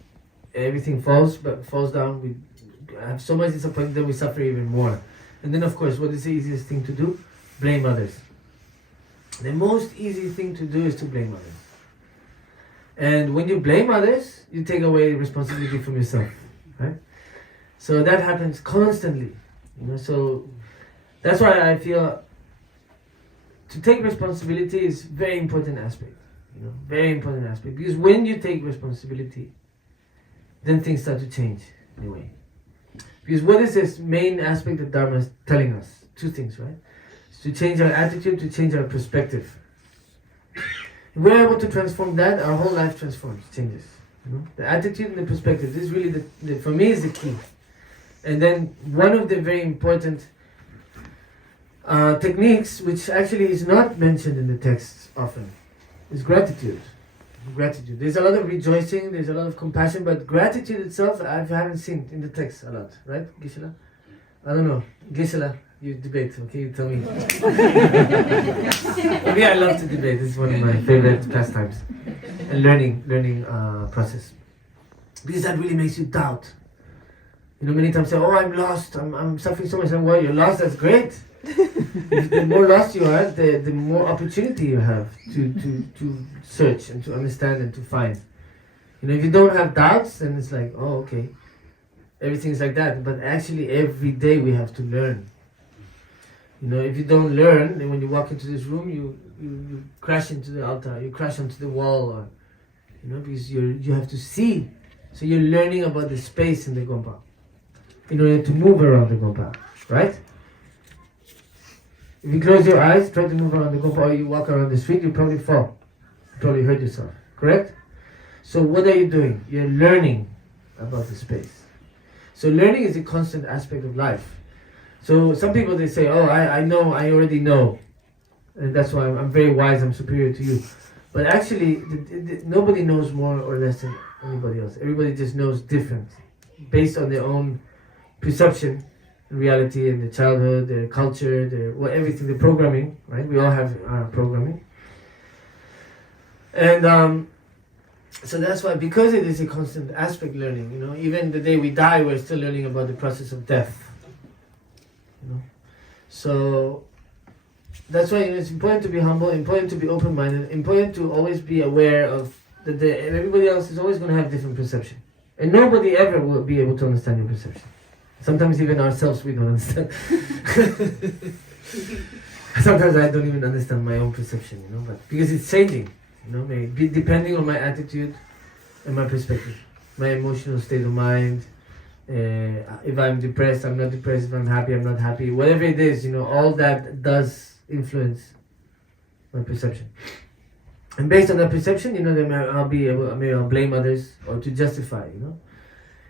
everything falls down, we have so much disappointment, then we suffer even more. And then of course, what is the easiest thing to do? Blame others. The most easy thing to do is to blame others. And when you blame others, you take away responsibility from yourself, right? So that happens constantly, you know. So that's why I feel to take responsibility is very important aspect, you know, very important aspect. Because when you take responsibility, then things start to change anyway. Because what is this main aspect that Dharma is telling us? Two things, right? It's to change our attitude, to change our perspective. If we're able to transform that, our whole life transforms, changes. You know? The attitude and the perspective, this is really, for me, is the key. And then one of the very important techniques, which actually is not mentioned in the texts often, is gratitude. Gratitude. There's a lot of rejoicing, there's a lot of compassion, but gratitude itself, I haven't seen in the text a lot, right, Gisela? I don't know. Gisela, you debate, okay? You tell me. For me, I love to debate. This is one of my favorite pastimes. And learning process. Because that really makes you doubt. You know, many times say, oh, I'm lost, I'm suffering so much. And well, you're lost, that's great. The more lost you are, the more opportunity you have to search and to understand and to find. You know, if you don't have doubts, then it's like, oh, okay, everything's like that. But actually, every day we have to learn. You know, if you don't learn, then when you walk into this room, you crash into the altar, you crash onto the wall, or because you have to see. So you're learning about the space in the gompa in order to move around the gompa, right? If you close your eyes, try to move around the gompa, or you walk around the street, you probably fall. You probably hurt yourself, correct? So what are you doing? You're learning about the space. So learning is a constant aspect of life. So some people, they say, oh, I know, I already know. And that's why I'm very wise, I'm superior to you. But actually, nobody knows more or less than anybody else. Everybody just knows different, based on their own perception, reality, and their childhood, their culture, everything, the programming, right? We all have our programming. And so that's why, because it is a constant aspect learning, even the day we die, we're still learning about the process of death. So that's why it's important to be humble, important to be open-minded, important to always be aware of that everybody else is always going to have different perception. And nobody ever will be able to understand your perception. Sometimes even ourselves we don't understand. Sometimes I don't even understand my own perception, but because it's changing, maybe depending on my attitude and my perspective, my emotional state of mind. If I'm depressed, I'm not depressed. If I'm happy, I'm not happy. Whatever it is, all that does influence my perception. And based on that perception, then I'll blame others or to justify,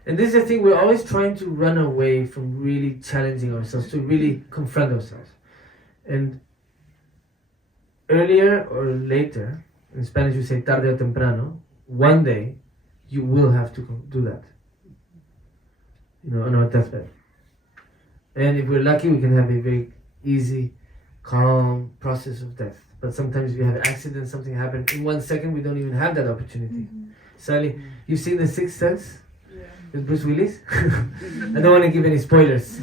And this is the thing, we're always trying to run away from really challenging ourselves, to really confront ourselves. And earlier or later, in Spanish we say tarde o temprano, one day you will have to do that. On our deathbed. And if we're lucky, we can have a very easy, calm process of death. But sometimes we have accidents, something happened. In 1 second, we don't even have that opportunity. Sally, you've seen The Sixth Sense? Yeah. With Bruce Willis? I don't want to give any spoilers.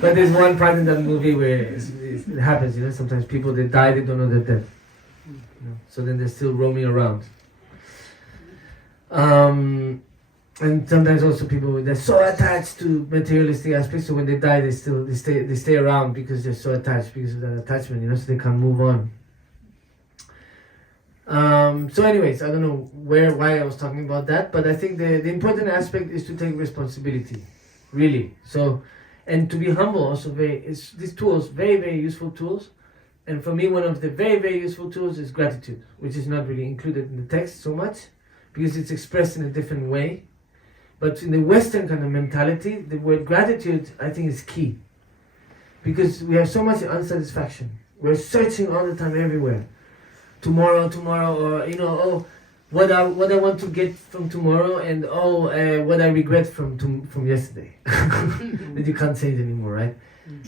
But there's one part in that movie where it happens, sometimes people, they die, they don't know they're dead. So then they're still roaming around. And sometimes also people, they're so attached to materialistic aspects, so when they die, they stay around because they're so attached, because of that attachment, so they can't move on. So anyways, I don't know why I was talking about that, but I think the important aspect is to take responsibility, really. So, and to be humble also, these tools, very, very useful tools. And for me, one of the very, very useful tools is gratitude, which is not really included in the text so much, because it's expressed in a different way. But in the Western kind of mentality, the word gratitude, I think, is key. Because we have so much unsatisfaction. We're searching all the time everywhere. Tomorrow, or, what I want to get from tomorrow, and what I regret from yesterday. That you can't change anymore, right?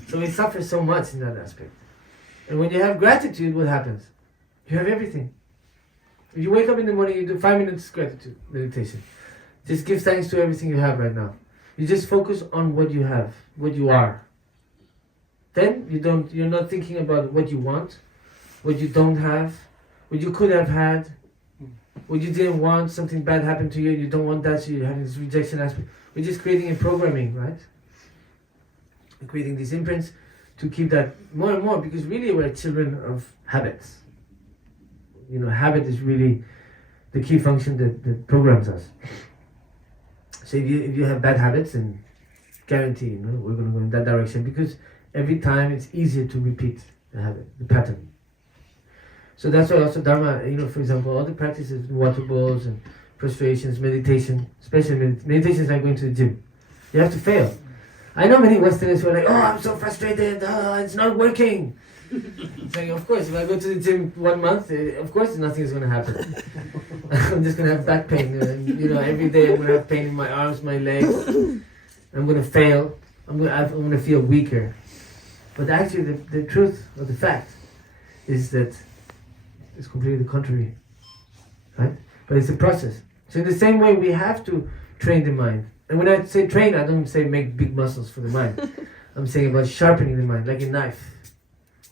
So we suffer so much in that aspect. And when you have gratitude, what happens? You have everything. If you wake up in the morning, you do 5 minutes gratitude meditation. Just give thanks to everything you have right now. You just focus on what you have, what you are. Then you're not thinking about what you want, what you don't have, what you could have had, what you didn't want, something bad happened to you, you don't want that, so you're having this rejection aspect. We're just creating a programming, right? We're creating these imprints to keep that more and more, because really we're children of habits. Habit is really the key function that programs us. So if you have bad habits, then guarantee, we're going to go in that direction, because every time it's easier to repeat the habit, the pattern. So that's why also Dharma, for example, all the practices, water bowls and prostrations, meditation, especially meditation is like going to the gym. You have to fail. I know many Westerners who are like, I'm so frustrated, it's not working. It's like, of course, if I go to the gym 1 month, of course nothing is going to happen. I'm just going to have back pain. Every day I'm going to have pain in my arms, my legs. I'm going to fail. I'm going to feel weaker. But actually, the truth or the fact is that it's completely the contrary, right? But it's a process. So in the same way, we have to train the mind. And when I say train, I don't say make big muscles for the mind. I'm saying about sharpening the mind, like a knife.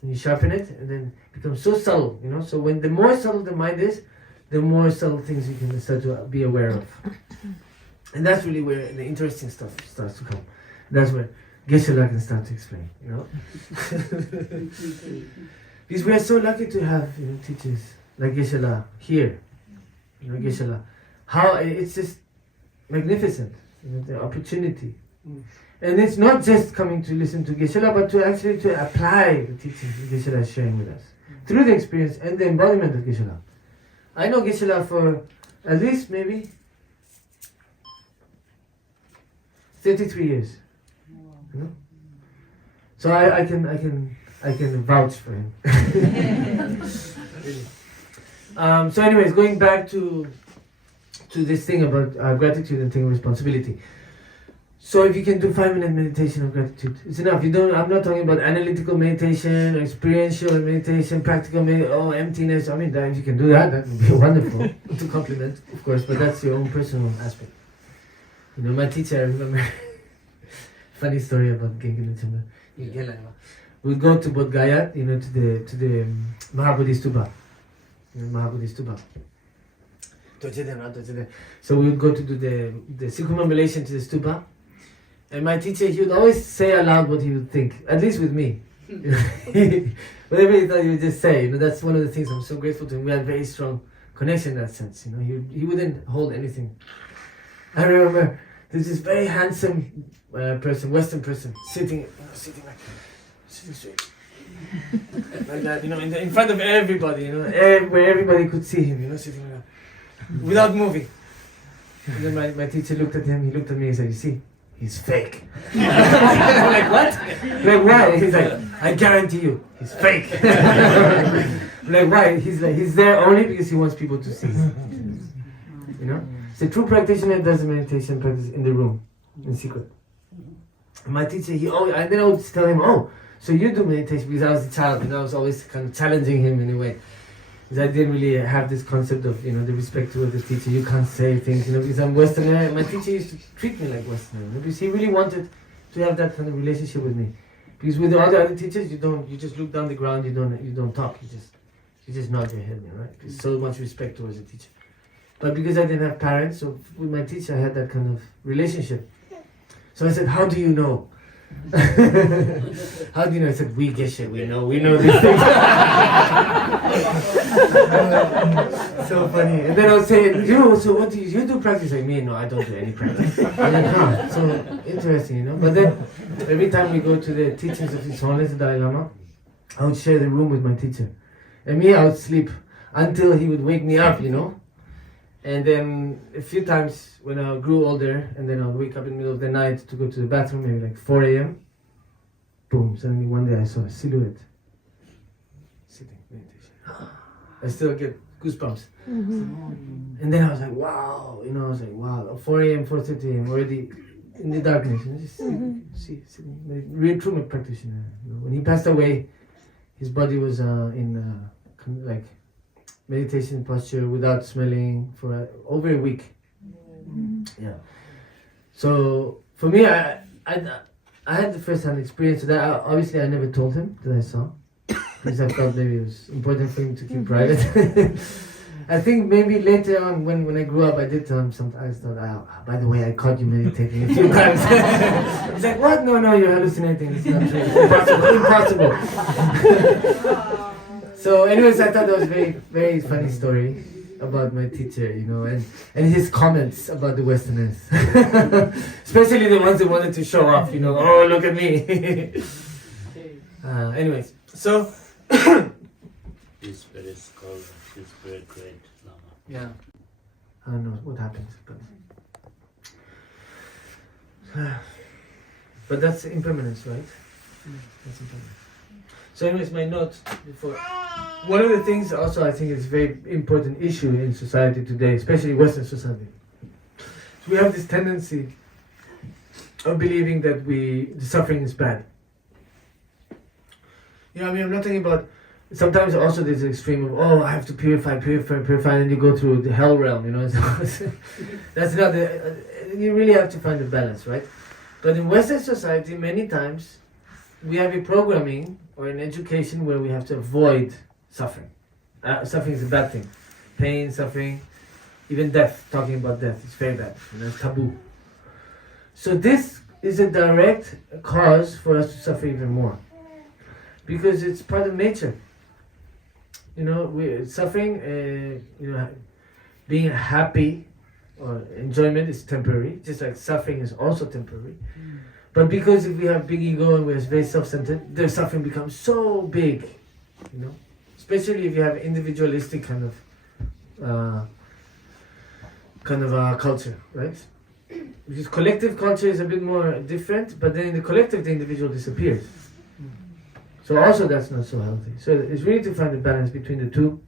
When you sharpen it, and then it becomes so subtle, So when the more subtle the mind is, the more subtle things you can start to be aware of. And that's really where the interesting stuff starts to come. That's where Geshe-la can start to explain, Because we are so lucky to have teachers like Geshe-la here, you know, Geshe-la. How it's just magnificent, you know, the opportunity. And it's not just coming to listen to Geshe-la, but to actually to apply the teachings that Geshe-la is sharing with us through the experience and the embodiment of Geshe-la. I know Geshe-la for at least maybe 33 years. You know? So I can vouch for him. So anyways, going back to this thing about gratitude and thing of responsibility. So if you can do 5-minute meditation of gratitude, it's enough. I'm not talking about analytical meditation, or experiential meditation, practical emptiness. I mean, if you can do that, that would be wonderful to complement, of course, but that's your own personal aspect. You know, my teacher, I remember, funny story about Genkin and Timber. We'd go to Bodh Gaya, you know, to the Mahabodhi Stupa. You know, Mahabodhi Stupa. So we would go to do the circumambulation to the stupa. And my teacher, he would always say aloud what he would think, at least with me. Whatever he thought, he would just say. You know, that's one of the things I'm so grateful to him. We had very strong connection in that sense. You know, he wouldn't hold anything. I remember there's this very handsome person, Western person, sitting straight, like that. You know, in front of everybody. You know, where everybody could see him. You know, sitting like that, without moving. And then my teacher looked at him. He looked at me and said, "You see, he's fake." I'm like, what? Like, why? He's like, I guarantee you, he's fake. Like, why? He's there only because he wants people to see him. You know? So true practitioner does the meditation practice in the room, in secret. And my teacher, and then I would tell him, oh, so you do meditation, because I was a child, and I was always kind of challenging him in a way. Because I didn't really have this concept of, you know, the respect towards the teacher. You can't say things, you know, because I'm Westerner. My teacher used to treat me like Westerner, you know, because he really wanted to have that kind of relationship with me. Because with the other teachers, you just look down the ground, you don't talk, you just nod your head, you know, right? There's so much respect towards the teacher. But because I didn't have parents, so with my teacher, I had that kind of relationship. So I said, how do you know? How do you know? I said, we Geshe, we know these things. So funny. And then I would say, so what do you do practice? Like me, no, I don't do any practice. I'm like, huh, so interesting, you know. But then every time we go to the teachings of His Holiness the Dalai Lama, I would share the room with my teacher. And me, I would sleep until he would wake me up, you know. And then a few times when I grew older, and then I would wake up in the middle of the night to go to the bathroom, maybe like 4 a.m. Boom, suddenly one day I saw a silhouette. Sitting, meditation. I still get goosebumps. And then I was like, wow, you know, 4 a.m., 4:30 a.m. already in the darkness. You know, just see, sitting. Real true practitioner. You know, when he passed away, his body was in like meditation posture without smelling for over a week. Yeah. So for me, I had the first-hand experience of that. Obviously, I never told him that I saw, because I felt maybe it was important for him to keep private. I think maybe later on, when I grew up, I did tell him something. I thought, by the way, I caught you meditating a few times. He's like, what? No, you're hallucinating. It's not true. Impossible. So anyways, I thought that was a very, very funny story about my teacher, you know, and his comments about the Westerners. Especially the ones that wanted to show off, you know, oh, look at me. Anyways, so... This very scholar, this very great Lama. Yeah. I don't know what happened, but that's impermanence, right? That's impermanence. So anyways, my note before. One of the things also I think is a very important issue in society today, especially Western society. So we have this tendency of believing that the suffering is bad. You know, I mean, I'm not talking about, sometimes also there's an extreme of, oh, I have to purify, and you go through the hell realm, you know. That's not you really have to find a balance, right? But in Western society, many times, we have a programming or an education where we have to avoid suffering. Suffering is a bad thing. Pain, suffering, even death, talking about death, is very bad. You know, it's taboo. So this is a direct cause for us to suffer even more. Because it's part of nature. You know, suffering, you being happy or enjoyment is temporary, just like suffering is also temporary. But because if we have big ego and we're very self-centered, the suffering becomes so big, you know. Especially if you have individualistic kind of culture, right? Because collective culture is a bit more different, but then in the collective, the individual disappears. So also that's not so healthy. So it's really to find the balance between the two.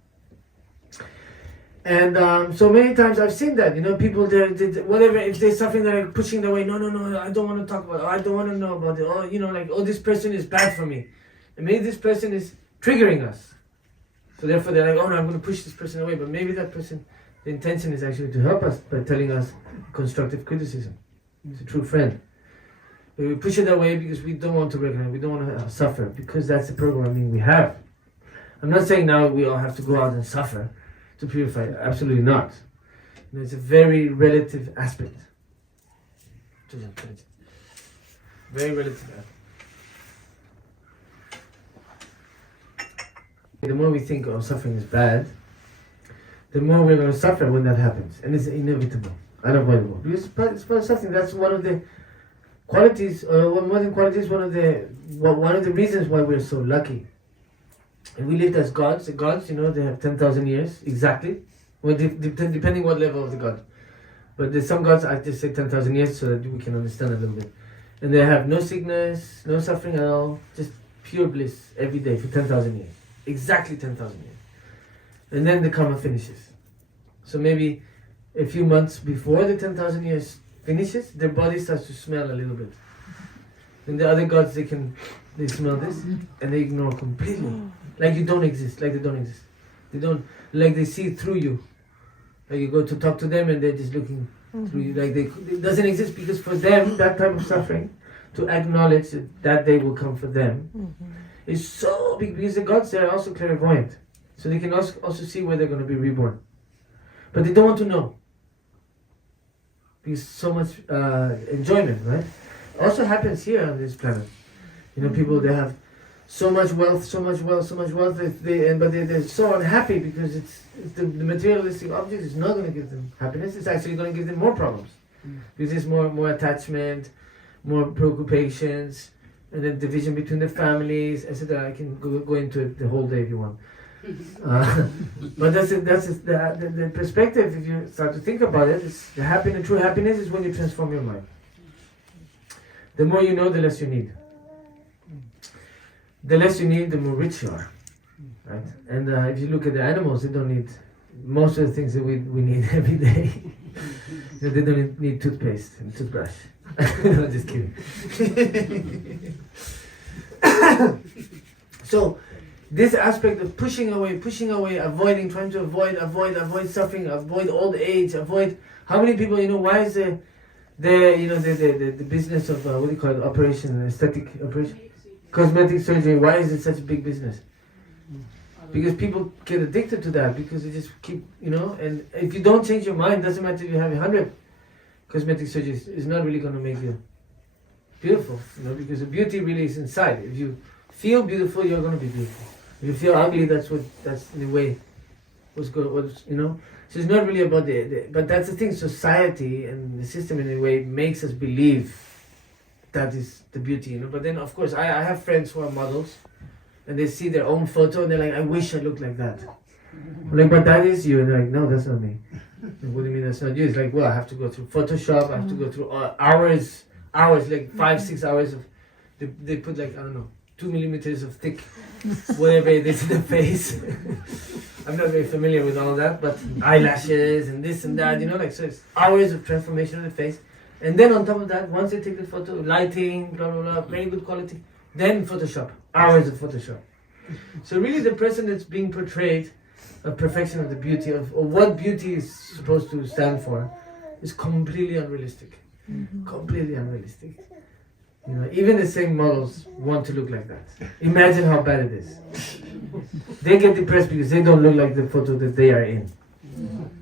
And so many times I've seen that, you know, people, whatever, if they're suffering, they're like pushing their way, no, I don't want to talk about it, I don't want to know about it, or, you know, like, oh, this person is bad for me. And maybe this person is triggering us. So therefore they're like, oh no, I'm going to push this person away. But maybe that person, the intention is actually to help us by telling us constructive criticism. He's a true friend. But we push it away because we don't want to recognize, we don't want to suffer, because that's the programming we have. I'm not saying now we all have to go out and suffer to purify. Absolutely not. You know, it's a very relative aspect. Very relative aspect. The more we think, oh, suffering is bad, the more we're going to suffer when that happens. And it's inevitable, unavoidable. Because it's part of suffering. That's one of the qualities, more than qualities, one of the reasons why we're so lucky. And we lived as gods. The gods, you know, they have 10,000 years, exactly. Well, depending what level of the god. But there's some gods, I just say 10,000 years so that we can understand a little bit. And they have no sickness, no suffering at all, just pure bliss every day for 10,000 years. Exactly 10,000 years. And then the karma finishes. So maybe a few months before the 10,000 years finishes, their body starts to smell a little bit. And the other gods, they smell this and they ignore completely. Like you don't exist, like they don't exist. They don't, like they see through you. Like you go to talk to them and they're just looking through you. Like it doesn't exist, because for them, that type of suffering, to acknowledge that day will come for them, is so big, because the gods, they are also clairvoyant. So they can also see where they're going to be reborn. But they don't want to know. Because so much enjoyment, right? Also happens here on this planet. You know, people, they have so much wealth, but they're so unhappy because it's the materialistic object is not going to give them happiness. It's actually going to give them more problems. Because there's more attachment, more preoccupations, and then division between the families, etc. I can go into it the whole day if you want. But that's the perspective. If you start to think about it, the true happiness is when you transform your mind. The more you know, the less you need. The less you need, the more rich you are, right? And if you look at the animals, they don't need most of the things that we need every day. They don't need toothpaste and toothbrush. No, just kidding. So this aspect of pushing away, avoiding, trying to avoid suffering, avoid old age, how many people, you know, why is the business of what do you call it, operation, aesthetic operation, cosmetic surgery, why is it such a big business? Because people get addicted to that, because they just keep, you know, and if you don't change your mind, doesn't matter if you have 100 cosmetic surgeries, it's not really going to make you beautiful, you know, because the beauty really is inside. If you feel beautiful, you're going to be beautiful. If you feel ugly, that's in the way what's you know. So it's not really about but that's the thing. Society and the system in a way makes us believe that is the beauty, you know. But then of course I have friends who are models, and they see their own photo and they're like, I wish I looked like that. I'm like, but that is you. And they're like, no, that's not me. Like, what do you mean that's not you? It's like, well, I have to go through Photoshop, I have to go through hours, like 5-6 hours of, they put like, I don't know, 2 millimeters of thick, whatever it is in the face. I'm not very familiar with all that, but eyelashes and this and that, you know, like, so it's hours of transformation of the face. And then on top of that, once they take the photo, lighting, blah, blah, blah, very good quality, then Photoshop, hours of Photoshop. So really the person that's being portrayed, a perfection of the beauty of, or what beauty is supposed to stand for, is completely unrealistic. Completely unrealistic. You know, even the same models want to look like that. Imagine how bad it is. They get depressed because they don't look like the photo that they are in.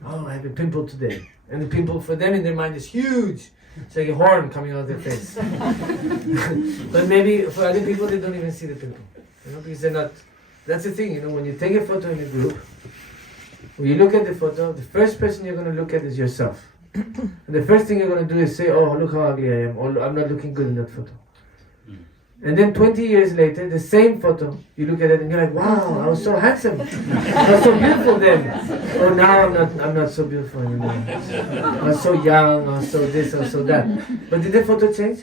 Oh, I have a pimple today. And the pimple for them in their mind is huge. It's like a horn coming out of their face. But maybe for other people, they don't even see the pimple. You know, because they're not... That's the thing, you know, when you take a photo in a group, When you look at the photo, the first person you're going to look at is yourself. And the first thing you're going to do is say, oh, look how ugly I am, or I'm not looking good in that photo. And then 20 years later, the same photo, you look at it and you're like, wow, I was so handsome. I was so beautiful then. Oh, now I'm not so beautiful anymore. I was so young, I was so this, I was so that. But did the photo change?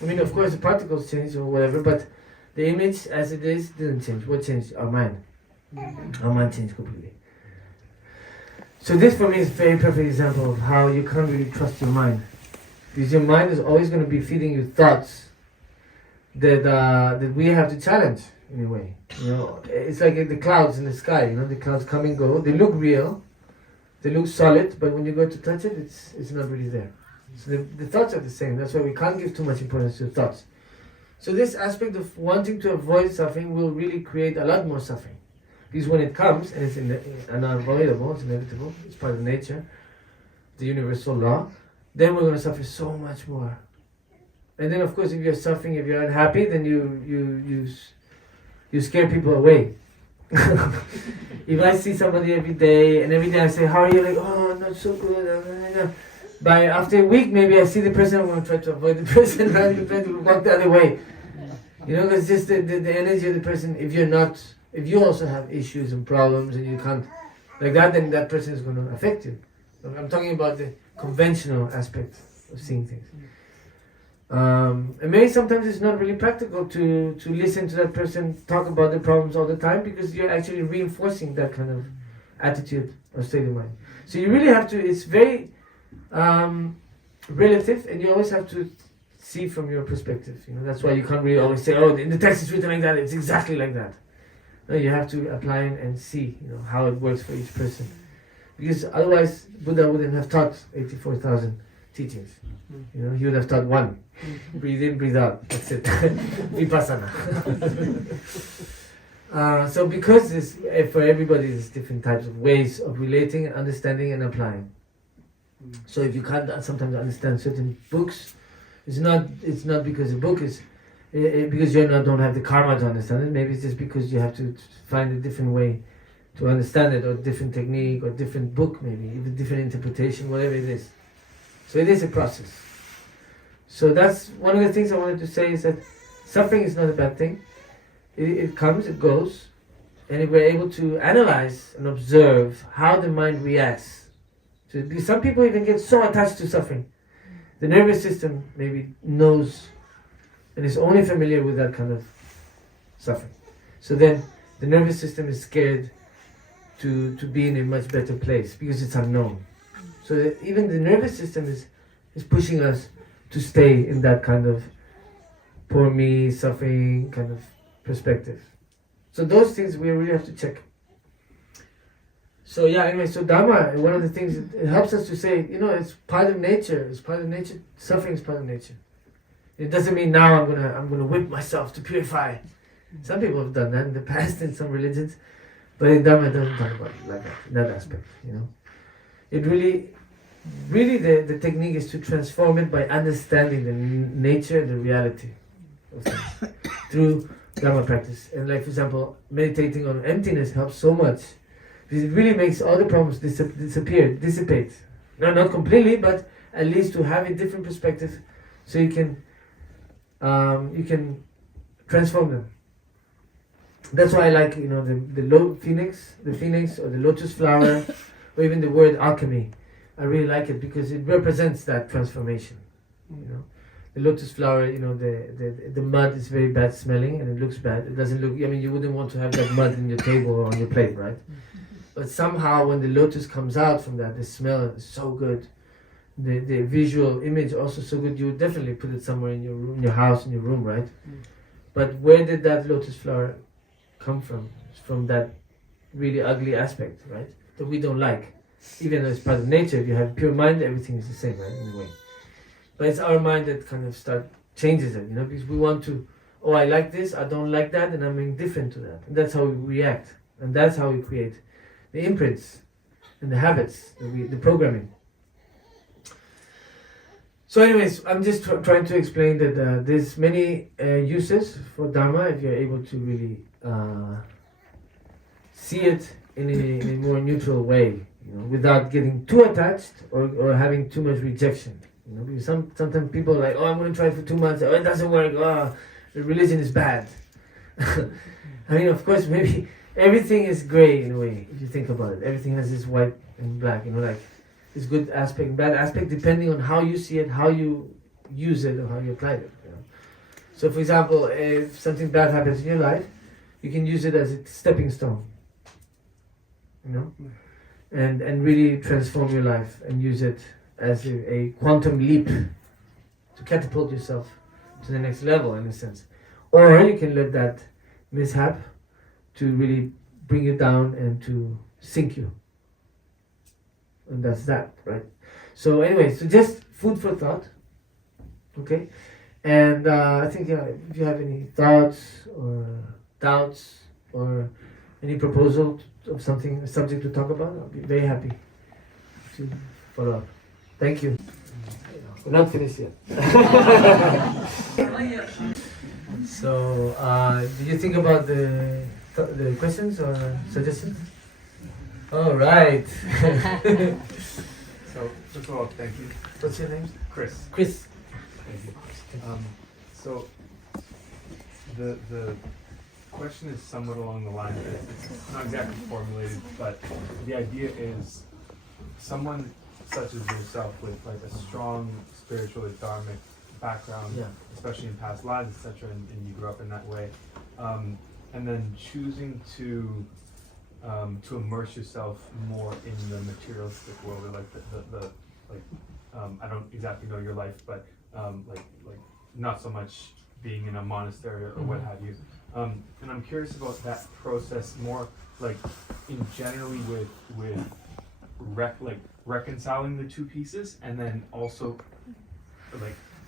I mean, of course, the particles changed or whatever, but the image as it is didn't change. What changed? Our mind. Our mind changed completely. So this for me is a very perfect example of how you can't really trust your mind. Because your mind is always going to be feeding you thoughts that we have to challenge in a way. You know, it's like the clouds in the sky. You know, the clouds come and go. They look real, they look solid, but when you go to touch it, it's not really there. So the thoughts are the same. That's why we can't give too much importance to thoughts. So this aspect of wanting to avoid suffering will really create a lot more suffering, because when it comes and it's unavoidable, it's inevitable, it's part of nature, the universal law, then we're going to suffer so much more. And then, of course, if you're suffering, if you're unhappy, then you scare people away. If I see somebody every day, and every day I say, how are you? Like, oh, not so good. By after a week, maybe I see the person, I'm going to try to avoid the person, I'm trying to walk the other way. You know, because just the energy of the person, if you also have issues and problems and you can't, like that, then that person is going to affect you. I'm talking about the conventional aspect of seeing things. And maybe sometimes it's not really practical to listen to that person talk about the problems all the time, because you're actually reinforcing that kind of attitude or state of mind. So you really have to, it's very relative, and you always have to see from your perspective. You know, that's why you can't really always say, oh, in the text it's written like that, it's exactly like that. No, you have to apply it and see, you know, how it works for each person. Because otherwise Buddha wouldn't have taught 84,000 teachings. You know, he would have taught one. Breathe in, breathe out. That's it. Vipassana. So because this, for everybody, there's different types of ways of relating, understanding, and applying. So if you can't sometimes understand certain books, it's not because the book is because you don't have the karma to understand it. Maybe it's just because you have to find a different way to understand it, or different technique, or different book, maybe even different interpretation, whatever it is. So it is a process. So that's one of the things I wanted to say, is that suffering is not a bad thing. It comes, it goes, and if we're able to analyze and observe how the mind reacts. So because some people even get so attached to suffering. The nervous system maybe knows and is only familiar with that kind of suffering. So then the nervous system is scared to be in a much better place because it's unknown. So that even the nervous system is pushing us to stay in that kind of poor me, suffering kind of perspective. So those things we really have to check. So yeah, anyway, so Dharma, one of the things, it helps us to say, you know, it's part of nature. It's part of nature. Suffering is part of nature. It doesn't mean now I'm gonna whip myself to purify. Some people have done that in the past in some religions, but in Dharma it doesn't talk about it like that, in that aspect, you know. It really the technique is to transform it by understanding the nature and the reality of things through Dharma practice. And like, for example, meditating on emptiness helps so much, because it really makes all the problems dissipate. No, not completely, but at least to have a different perspective, so you can transform them. That's why I like, you know, the phoenix or the lotus flower, or even the word alchemy. I really like it because it represents that transformation. You know, the lotus flower, you know, the mud is very bad smelling and it looks bad. It doesn't look, I mean, you wouldn't want to have that mud in your table or on your plate, right? But somehow when the lotus comes out from that, the smell is so good. The visual image also so good. You would definitely put it somewhere in your room, in your house, in your room, right? But where did that lotus flower come from? It's from that really ugly aspect, right? That we don't like. Even though it's part of nature, if you have pure mind, everything is the same, right? In a way. But it's our mind that kind of changes it, you know, because we want to, oh, I like this, I don't like that, and I'm indifferent to that. And that's how we react. And that's how we create the imprints and the habits, the programming. So anyways, I'm just trying to explain that there's many uses for Dharma if you're able to really see it in a more neutral way, without getting too attached or having too much rejection. Because sometimes people are like, oh, I'm going to try it for 2 months, oh, it doesn't work, oh, the religion is bad. I mean, of course, maybe everything is gray in a way, if you think about it. Everything has this white and black, like this good aspect and bad aspect, depending on how you see it, how you use it, or how you apply it. So, for example, if something bad happens in your life, you can use it as a stepping stone, and really transform your life and use it as a quantum leap to catapult yourself to the next level, in a sense. Or you can let that mishap to really bring you down and to sink you. And that's that, right? So anyway, so just food for thought, okay? And I think if you have any thoughts or doubts or any proposal of something, a subject to talk about, I'll be very happy to follow up. Thank you. We're not finished yet. So, did you think about the questions or suggestions? All right. So, first of all, thank you. What's your name? Chris. Chris. Thank you. So, the question is somewhat along the line, it's not exactly formulated, but the idea is someone such as yourself with like a strong spiritual dharmic background, especially in past lives, etc., and you grew up in that way, and then choosing to immerse yourself more in the materialistic world, or like I don't exactly know your life, but like not so much being in a monastery or what have you. And I'm curious about that process more like in generally with reconciling the two pieces, and then also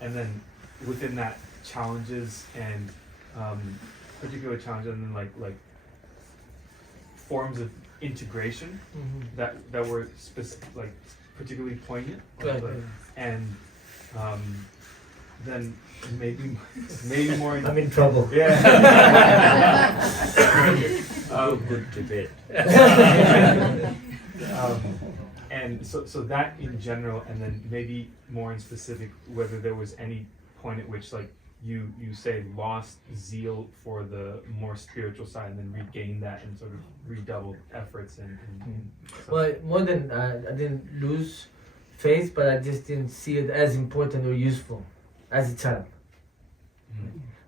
and then within that challenges and particular challenges, and then like forms of integration that were particularly poignant, and then maybe more. I'm in trouble. Yeah. Good debate. And so that in general, and then maybe more in specific, whether there was any point at which you say lost zeal for the more spiritual side and then regained that and sort of redoubled efforts and well, more than I didn't lose faith, but I just didn't see it as important or useful as a child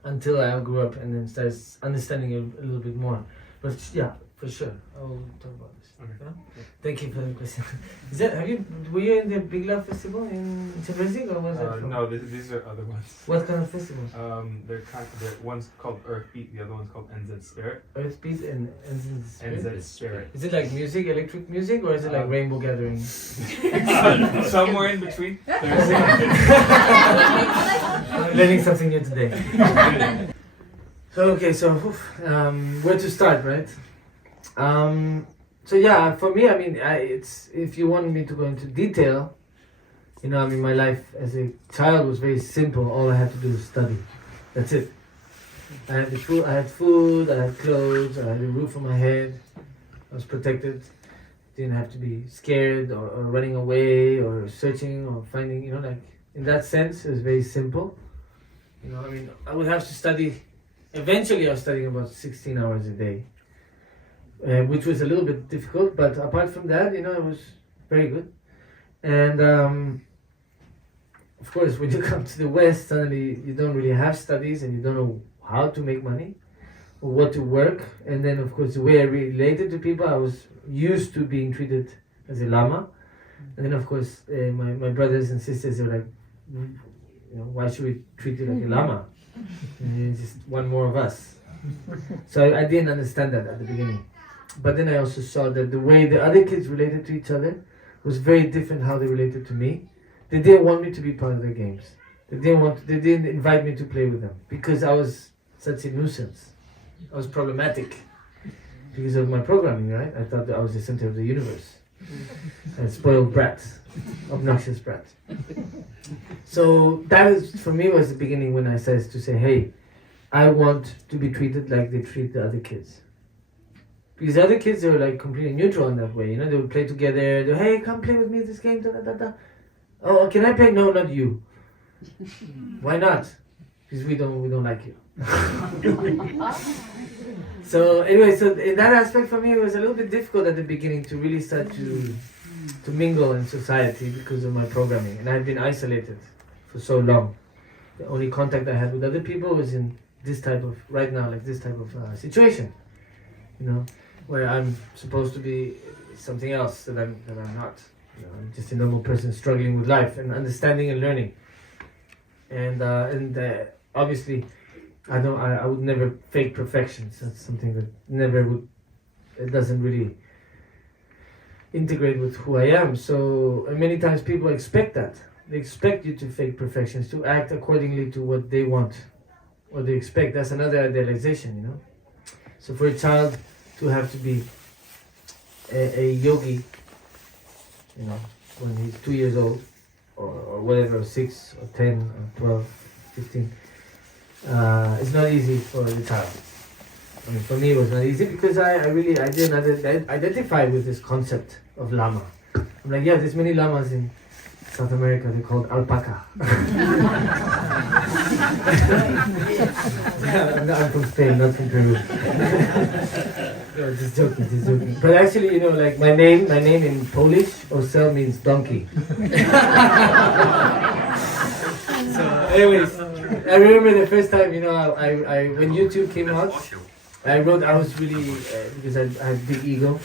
until I grew up and then started understanding it a little bit more. But yeah, for sure, I will talk about this. Okay. Yeah? Thank you for the question. Were you in the Big Love Festival in Tshering, or was it? No, these are other ones. What kind of festival? They're one's called Earthbeat, the other one's called NZ Spirit. Earthbeat and Spirit? NZ Spirit. Is it like music, electric music, or is it like rainbow gathering? Somewhere in between. Learning something new today. Okay, so where to start, right? So yeah, for me, I mean, it's if you want me to go into detail, my life as a child was very simple. All I had to do was study. That's it. I had food, I had clothes, I had a roof on my head. I was protected. Didn't have to be scared or running away or searching or finding. In that sense, it was very simple. I would have to study. Eventually, I was studying about 16 hours a day. Which was a little bit difficult, but apart from that, it was very good. And of course, when you come to the West, suddenly you don't really have studies and you don't know how to make money or what to work. And then, of course, the way I related to people, I was used to being treated as a lama. And then, of course, my brothers and sisters are like, why should we treat you like a lama? And it's just one more of us. So I didn't understand that at the beginning. But then I also saw that the way the other kids related to each other was very different how they related to me. They didn't want me to be part of their games. They didn't invite me to play with them because I was such a nuisance. I was problematic because of my programming, right? I thought that I was the center of the universe. A spoiled brat, obnoxious brat. So that for me was the beginning when I started to say, hey, I want to be treated like they treat the other kids. Because other kids, they were like completely neutral in that way. They would play together. They, hey, come play with me this game. Da, da, da, da. Oh, can I play? No, not you. Why not? Because we don't like you. So anyway, so in that aspect for me, it was a little bit difficult at the beginning to really start to mingle in society because of my programming, and I had been isolated for so long. The only contact I had with other people was in this type of situation, where I'm supposed to be something else that I'm not. I'm just a normal person struggling with life and understanding and learning. And obviously, I would never fake perfections. That's something that it doesn't really integrate with who I am. So many times people expect that. They expect you to fake perfections, to act accordingly to what they want, what they expect. That's another idealization, So for a child to have to be a yogi, when he's 2 years old, or whatever, 6 or 10 or 12, 15, it's not easy for the child. I mean, for me it was not easy because I didn't identify with this concept of lama. I'm like, yeah, there's many lamas in South America, they're called alpaca. I'm from Spain, not from Peru. No, just joking. But actually, like my name in Polish, Osel means donkey. So, anyways, I remember the first time, I when YouTube came out, I was really, because I had big ego.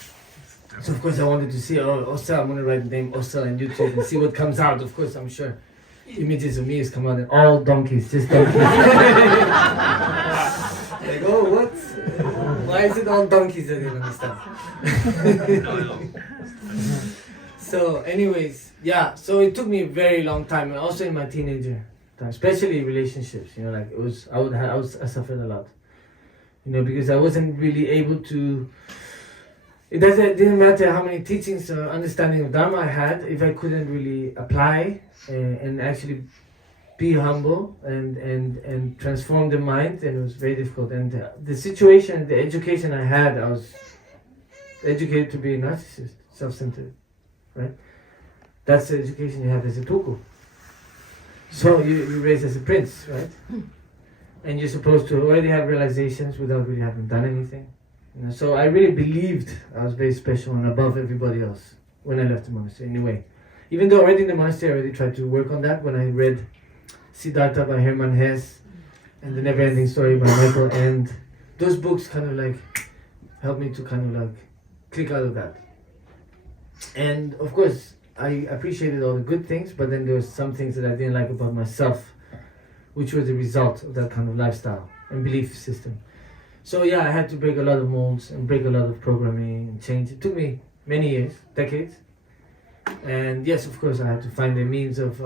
So of course I wanted to see, Osel, I'm going to write the name Osel on YouTube and see what comes out. Of course, I'm sure images of me has come out and all donkeys, just donkeys. Like, oh, what? Why is it all donkeys? I didn't understand. So anyways, yeah, so it took me a very long time, and also in my teenager time, especially relationships, I suffered a lot. Because I wasn't really able to. It didn't matter how many teachings or understanding of Dharma I had if I couldn't really apply and actually be humble and transform the mind, then it was very difficult. And the situation, the education I had, I was educated to be a narcissist, self-centered, right? That's the education you have as a tuku. So you're raised as a prince, right? And you're supposed to already have realizations without really having done anything. So I really believed I was very special and above everybody else when I left the monastery anyway. Even though already in the monastery I already tried to work on that when I read Siddhartha by Hermann Hesse and The Never Ending Story by Michael Ende. Those books kind of like helped me to kind of like click out of that. And of course I appreciated all the good things, but then there were some things that I didn't like about myself, which were the result of that kind of lifestyle and belief system. So yeah, I had to break a lot of molds and break a lot of programming and change. It took me many years, decades. And yes, of course, I had to find a means of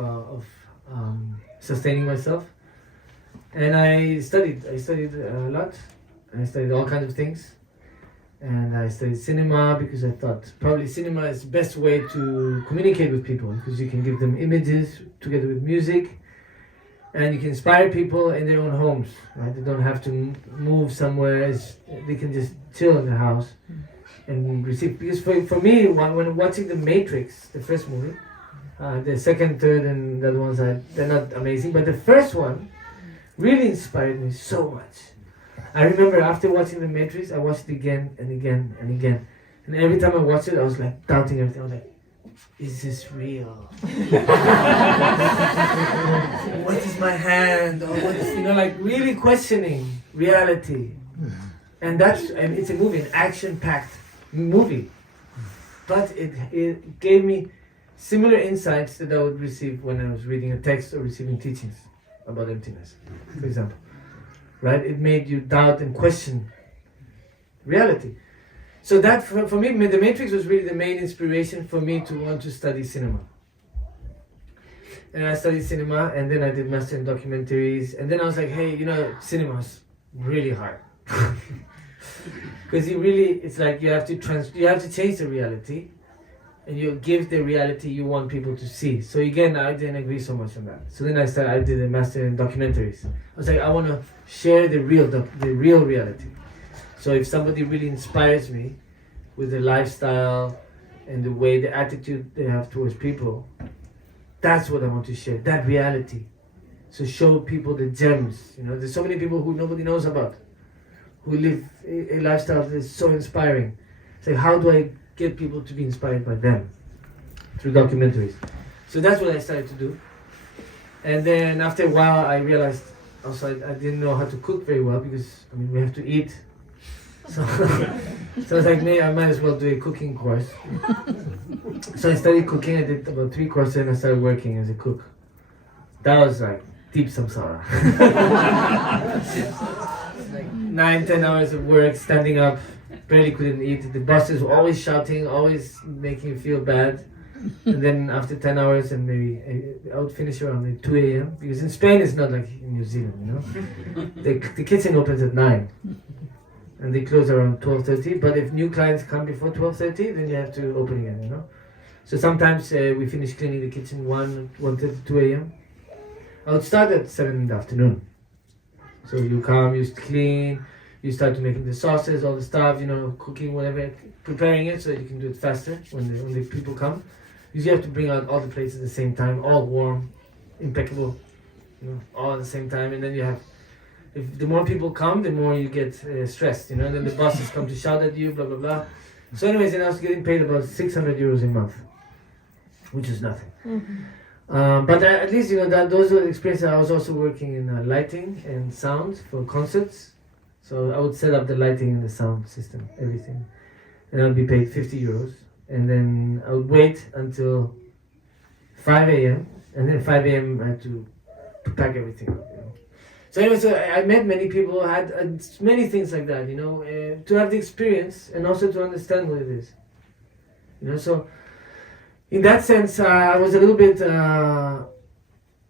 sustaining myself. And I studied a lot. I studied all kinds of things. And I studied cinema because I thought probably cinema is the best way to communicate with people, because you can give them images together with music. And you can inspire people in their own homes, right? They don't have to move somewhere. They can just chill in their house and receive. Because for me, when watching The Matrix, the first movie, the second, third, and the other ones, they're not amazing. But the first one really inspired me so much. I remember after watching The Matrix, I watched it again and again and again. And every time I watched it, I was like doubting everything. I was like, is this real? What is my hand? Or what is, like really questioning reality. And it's a movie, an action-packed movie. But it gave me similar insights that I would receive when I was reading a text or receiving teachings about emptiness, for example. Right? It made you doubt and question reality. So that, for me, The Matrix was really the main inspiration for me to want to study cinema. And I studied cinema, and then I did master in documentaries, and then I was like, hey, cinema's really hard. Because it's like you have to change the reality, and you give the reality you want people to see. So again, I didn't agree so much on that. So then I did a master in documentaries. I was like, I want to share the real reality. So if somebody really inspires me with their lifestyle and the way, the attitude they have towards people, that's what I want to share, that reality. So show people the gems. You know, there's so many people who nobody knows about, who live a lifestyle that is so inspiring. So how do I get people to be inspired by them? Through documentaries. So that's what I started to do. And then after a while I realized also I didn't know how to cook very well, because I mean we have to eat. So, so I was like, maybe I might as well do a cooking course. So I started cooking. I did about 3 courses and I started working as a cook. That was like deep samsara. Like 9-10 hours of work, standing up, barely couldn't eat. The bosses were always shouting, always making you feel bad. And then after 10 hours and maybe I would finish around like 2 a.m. Because in Spain it's not like in New Zealand, you know. The kitchen opens at 9 and they close around 12:30. But if new clients come before 12:30, then you have to open again, you know. So sometimes we finish cleaning the kitchen 1:30, 2 a.m. I would start at 7 in the afternoon. So you come, you clean, you start making the sauces, all the stuff, you know, cooking, whatever, preparing it so you can do it faster when the people come. You have to bring out all the plates at the same time, all warm, impeccable, you know, all at the same time. And then you have, if the more people come, the more you get stressed, you know. Then the bosses come to shout at you, blah blah blah. So, anyways, and I was getting paid about 600 euros a month, which is nothing. But at least, you know, those were the experiences. I was also working in lighting and sound for concerts. So I would set up the lighting and the sound system, everything, and I'd be paid 50 euros. And then I would wait until 5 a.m. and then 5 a.m. I had to pack everything up, you know. So anyway, so I met many people, had many things like that, you know, to have the experience and also to understand what it is, you know. So in that sense, I was a little bit,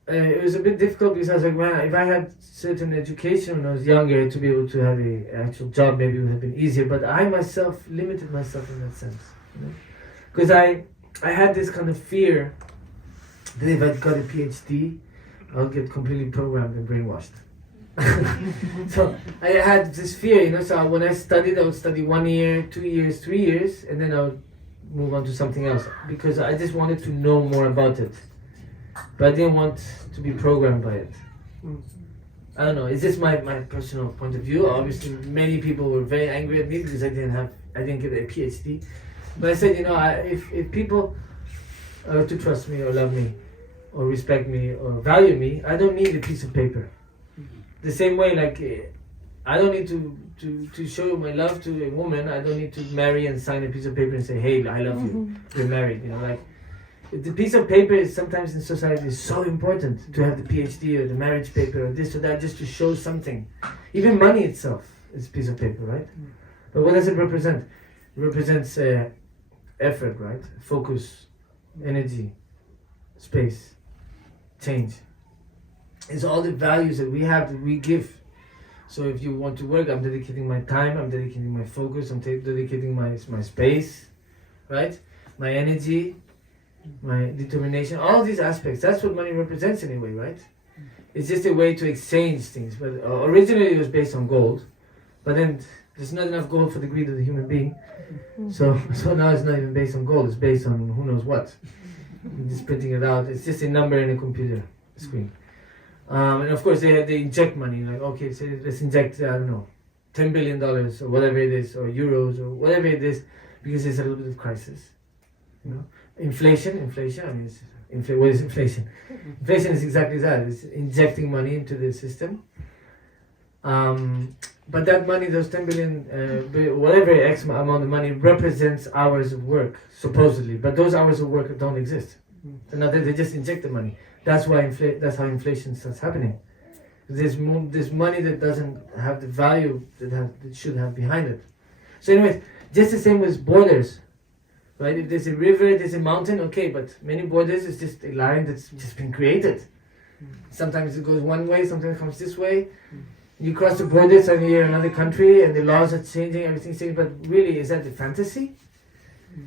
it was a bit difficult, because I was like, man, if I had certain education when I was younger to be able to have an actual job, maybe it would have been easier. But I myself limited myself in that sense, you know? Because I had this kind of fear that if I got a PhD, I would get completely programmed and brainwashed. So I had this fear, you know. So when I studied, I would study 1 year, 2 years, 3 years, and then I would move on to something else, because I just wanted to know more about it. But I didn't want to be programmed by it. I don't know, it's just my personal point of view. Obviously many people were very angry at me because I didn't get a PhD. But I said, you know, if people are to trust me or love me or respect me or value me, I don't need a piece of paper. The same way, like, I don't need to show my love to a woman. I don't need to marry and sign a piece of paper and say, hey, I love you, we're married, you know. Like, the piece of paper is sometimes in society is so important, to have the PhD or the marriage paper or this or that, just to show something. Even money itself is a piece of paper, right? But what does it represent? It represents effort, right? Focus, energy, space, change. It's all the values that we have, that we give. So if you want to work, I'm dedicating my time, I'm dedicating my focus, I'm dedicating my space, right? My energy, my determination, all these aspects. That's what money represents in a way, right? It's just a way to exchange things. But originally it was based on gold, but then there's not enough gold for the greed of the human being. So now it's not even based on gold, it's based on who knows what. I'm just printing it out. It's just a number in a computer screen. And of course they inject money, like, okay, so let's inject, I don't know, $10 billion or whatever it is, or euros or whatever it is, because there's a little bit of crisis, you know. Inflation, I mean, what is inflation? Inflation is exactly that, it's injecting money into the system. But that money, those 10 billion, whatever X amount of money, represents hours of work, supposedly, but those hours of work don't exist. They just inject the money. That's why that's how inflation starts happening. There's money that doesn't have the value that should have behind it. So anyways, just the same with borders, right? If there's a river, there's a mountain, okay, but many borders is just a line that's just been created. Sometimes it goes one way, sometimes it comes this way. You cross the border, suddenly you're in another country, and the laws are changing, everything's changing. But really, is that a fantasy?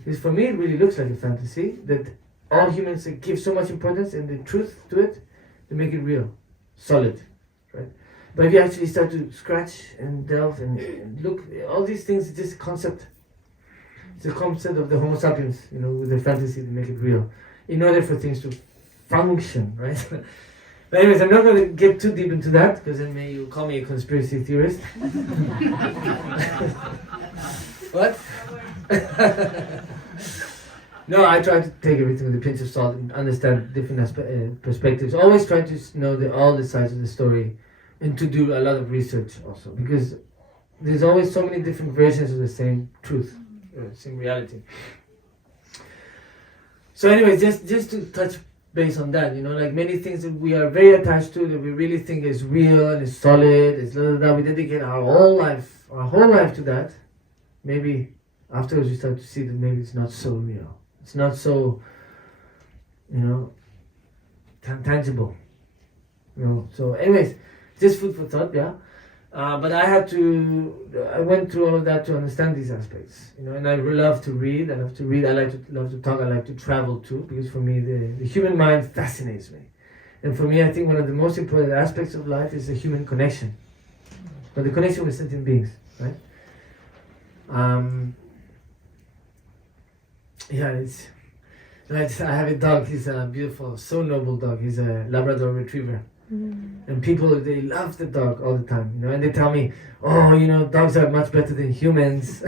Because for me, it really looks like a fantasy that all humans give so much importance and the truth to it to make it real, solid, right? But if you actually start to scratch and delve and look, all these things is just a concept. It's a concept of the Homo sapiens, with the fantasy to make it real, in order for things to function, right? But anyways, I'm not going to get too deep into that, because then may you call me a conspiracy theorist. What? No, I try to take everything with a pinch of salt and understand different perspectives. Always try to know all the sides of the story, and to do a lot of research also, because there's always so many different versions of the same truth, same reality. So anyways, just to touch base on that, like many things that we are very attached to, that we really think is real and is solid, is that we dedicate our whole life to that. Maybe afterwards we start to see that maybe it's not so real. It's not so, tangible. So anyways, just food for thought, yeah. But I went through all of that to understand these aspects, and I love to read, I love to talk, I like to travel too, because for me the human mind fascinates me. And for me, I think one of the most important aspects of life is the human connection, but the connection with sentient beings, right? I have a dog, he's a beautiful, so noble dog, he's a Labrador Retriever. And people, they love the dog all the time, and they tell me, dogs are much better than humans.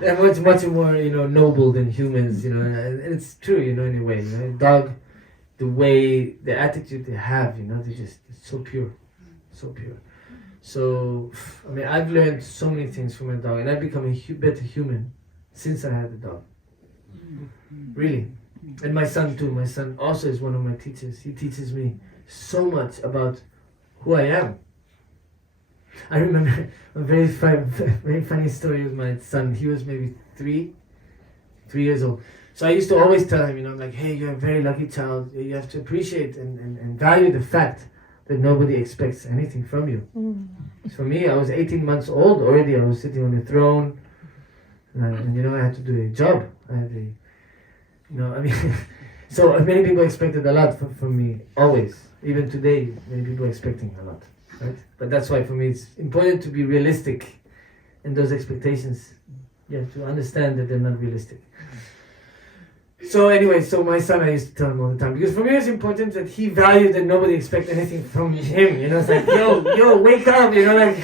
They're much more, noble than humans, and it's true, in a way. Dog, the attitude they have, they just, it's so pure, so pure. So, I've learned so many things from my dog, and I've become a better human since I had the dog. Really. And my son too. My son also is one of my teachers. He teaches me so much about who I am. I remember a very funny story with my son. He was maybe 3 years old. So I used to always tell him, like, hey, you're a very lucky child. You have to appreciate and value the fact that nobody expects anything from you. For me, I was 18 months old already. I was sitting on a throne. And I had to do a job. I had a, so many people expected a lot from me, always. Even today, many people are expecting a lot, right? But that's why for me it's important to be realistic in those expectations. You have to understand that they're not realistic. So anyway, my son, I used to tell him all the time, because for me it's important that he valued that nobody expects anything from him. It's like, yo, wake up, like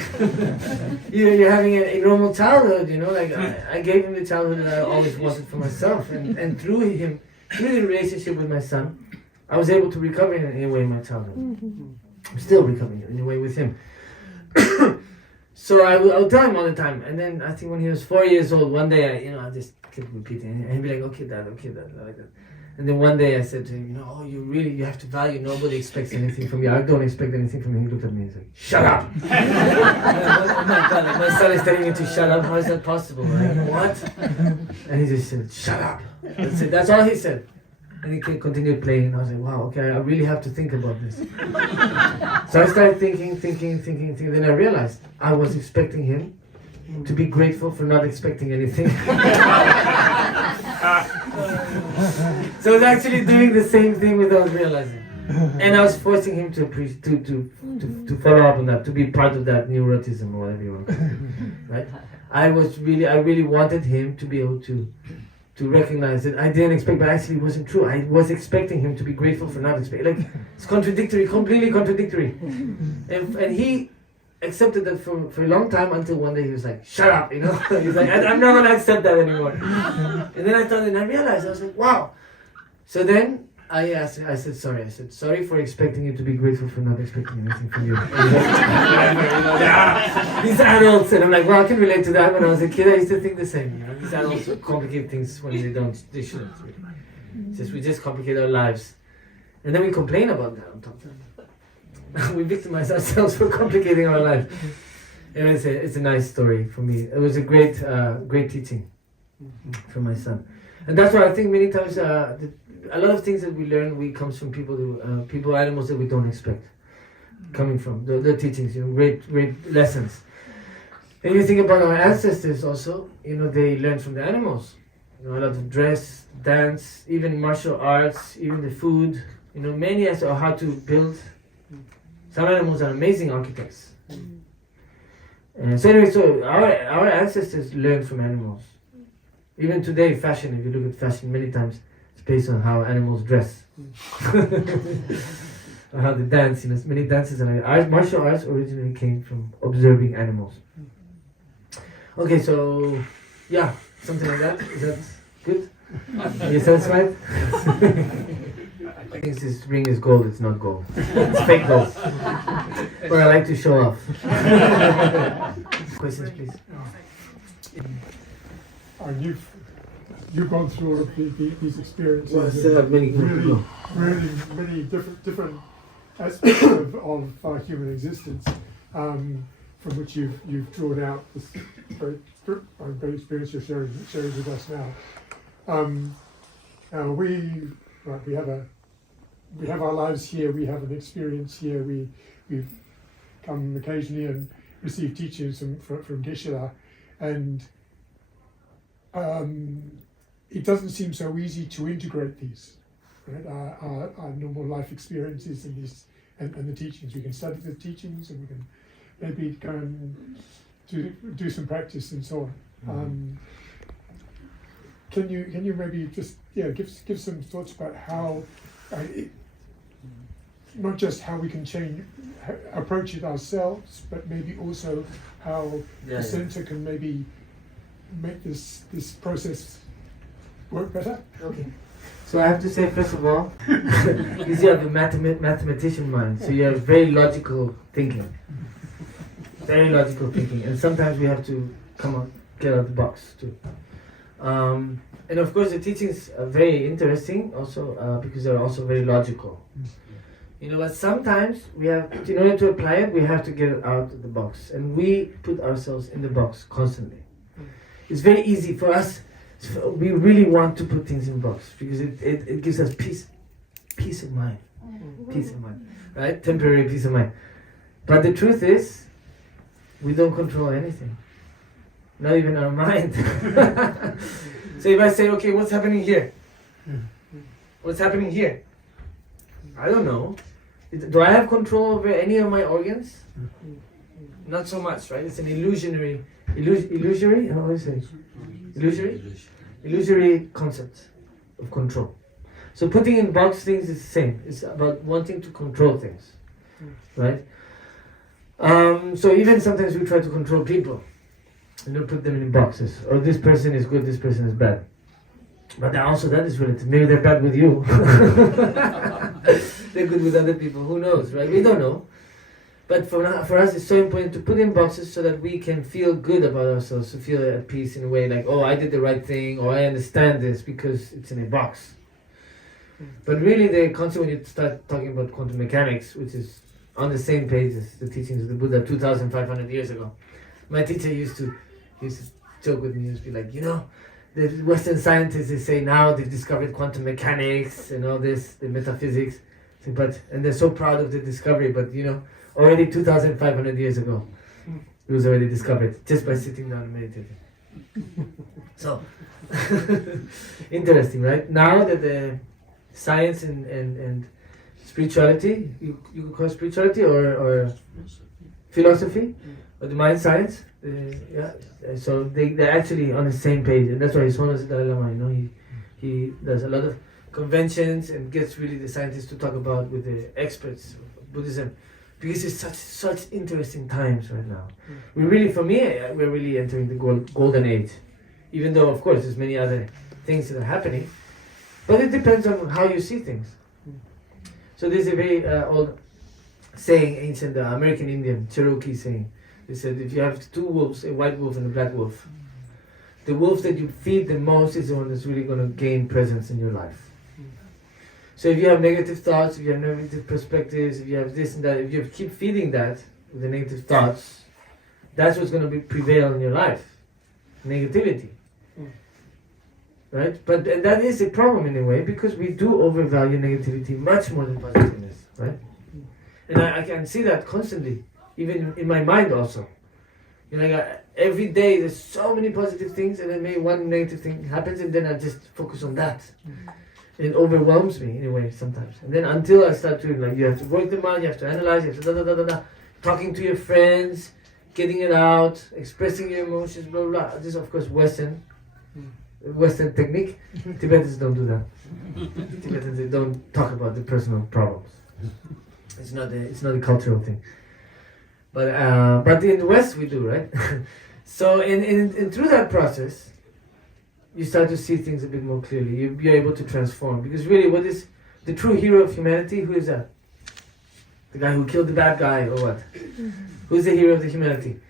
you're having a normal childhood, like I gave him the childhood that I always wanted for myself, and through the relationship with my son, I was able to recover in a way in my childhood. I'm still recovering in a way with him. So I would tell him all the time, and then I think when he was 4 years old, one day I just kept repeating, and he'd be like, okay dad, like that. And then one day I said to him, you have to value, nobody expects anything from you. I don't expect anything from you. He looked at me and said, shut up. Oh my God, my son is telling me to shut up. How is that possible? Like, what? And he just said, shut up. That's it. That's all he said. And he continued playing, and I was like, wow, okay, I really have to think about this. So I started thinking. Then I realized I was expecting him to be grateful for not expecting anything. So I was actually doing the same thing without realizing. And I was forcing him to follow up on that, to be part of that neurotism or whatever you want to call it. Right? I really wanted him to be able to recognize that I didn't expect, but actually it wasn't true. I was expecting him to be grateful for not expecting. Like, it's contradictory, completely contradictory. And he accepted that for a long time, until one day he was like, shut up, He's like, I'm not going to accept that anymore. And then I realized, I was like, wow. So then I said sorry for expecting you to be grateful for not expecting anything from you. These adults, and I'm like, well, I can relate to that. When I was a kid, I used to think the same. These adults complicate things when they shouldn't. We just complicate our lives, and then we complain about that on top of that. We victimize ourselves for complicating our lives. And it's a nice story for me. It was a great teaching from my son, and that's why I think many times a lot of things that we learn comes from people, animals that we don't expect, coming from the teachings. Great lessons. And you think about our ancestors also. They learned from the animals. A lot of dress, dance, even martial arts, even the food. Many as to how to build Some animals are amazing architects. And so anyway, so our ancestors learned from animals. Even today, fashion, if you look at fashion many times, it's based on how animals dress. Or how they dance, many dances and martial arts originally came from observing animals. Okay, so yeah, something like that. Is that good? Are you satisfied? I think this ring is gold, it's not gold. It's fake gold. But I like to show off. Questions, please. You've gone through all of these experiences. Well, I still have many really many different aspects of human existence, from which you've drawn out this very experience you're sharing with us now. Now we have our lives here. We have an experience here. We've come occasionally and received teachings from Geshe-la, and it doesn't seem so easy to integrate these, right? Our normal life experiences and the teachings. We can study the teachings and we can maybe go and do some practice and so on. Can you maybe just give some thoughts about how not just how we can approach it ourselves, but maybe also how the center can maybe make this process work better? Okay. So I have to say, first of all, because you have a mathematician mind, so you have very logical thinking. Very logical thinking. And sometimes we have to get out of the box too. And of course the teachings are very interesting also because they're also very logical. But sometimes we have, in order to apply it, we have to get it out of the box. And we put ourselves in the box constantly. It's very easy for us. We really want to put things in box because it gives us peace of mind. Peace of mind. Right? Temporary peace of mind. But the truth is, we don't control anything. Not even our mind. So if I say, okay, what's happening here? What's happening here? I don't know. Do I have control over any of my organs? Not so much, right? It's an illusory, how do I say? Illusory concept of control. So putting in box things is the same. It's about wanting to control things, right? So even sometimes we try to control people. Put them in boxes. Or this person is good, this person is bad. But also that is relative. Maybe they're bad with you. They're good with other people. Who knows, right? We don't know. But for us, it's so important to put in boxes so that we can feel good about ourselves, to feel at peace in a way like, oh, I did the right thing, or I understand this because it's in a box. But really, the concept when you start talking about quantum mechanics, which is on the same page as the teachings of the Buddha 2,500 years ago, my teacher used to joke with me. He used to be like, the Western scientists, they say now they've discovered quantum mechanics and all this, the metaphysics, and they're so proud of the discovery, but already 2,500 years ago, it was already discovered just by sitting down and meditating. So, interesting, right? Now that the science and spirituality, you could call it spirituality or philosophy, or the mind science, so they're actually on the same page, and that's why His Holiness the Dalai Lama, he does a lot of conventions and gets really the scientists to talk about with the experts of Buddhism, because it's such interesting times right now. We're really entering the golden age, even though of course there's many other things that are happening, but it depends on how you see things. So there's a very old saying, ancient American Indian Cherokee saying. They said if you have two wolves, a white wolf and a black wolf, the wolf that you feed the most is the one that's really going to gain presence in your life. So if you have negative thoughts, if you have negative perspectives, if you have this and that, if you keep feeding that with the negative thoughts, that's what's going to prevail in your life. Negativity. Right? And that is a problem in a way, because we do overvalue negativity much more than positiveness. Right? And I can see that constantly, even in my mind also. Every day there's so many positive things, and then maybe one negative thing happens, and then I just focus on that. It overwhelms me in a way sometimes. And then until I start to, like, you have to work them out, you have to analyze, you have to talking to your friends, getting it out, expressing your emotions, blah, blah, blah. This is, of course, Western technique. Tibetans don't do that. Tibetans, they don't talk about the personal problems. It's not a cultural thing. But in the West we do, right? So in through that process, you start to see things a bit more clearly. You're able to transform. Because really, what is the true hero of humanity? Who is that? The guy who killed the bad guy, or what? Who's the hero of the humanity?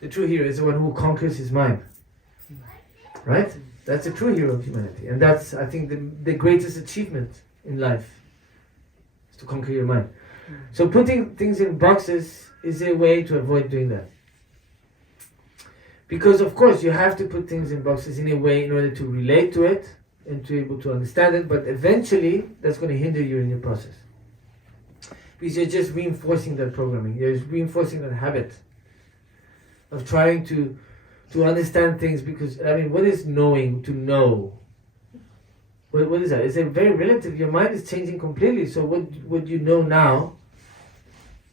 The true hero is the one who conquers his mind. Right? That's the true hero of humanity. And that's, I think, the greatest achievement in life, is to conquer your mind. So putting things in boxes is a way to avoid doing that. Because of course you have to put things in boxes in a way in order to relate to it and to be able to understand it, but eventually that's going to hinder you in your process. Because you're just reinforcing that programming, you're reinforcing that habit of trying to understand things. Because, I mean, what is knowing, to know? What is that? It's a very relative. Your mind is changing completely. So what you know now,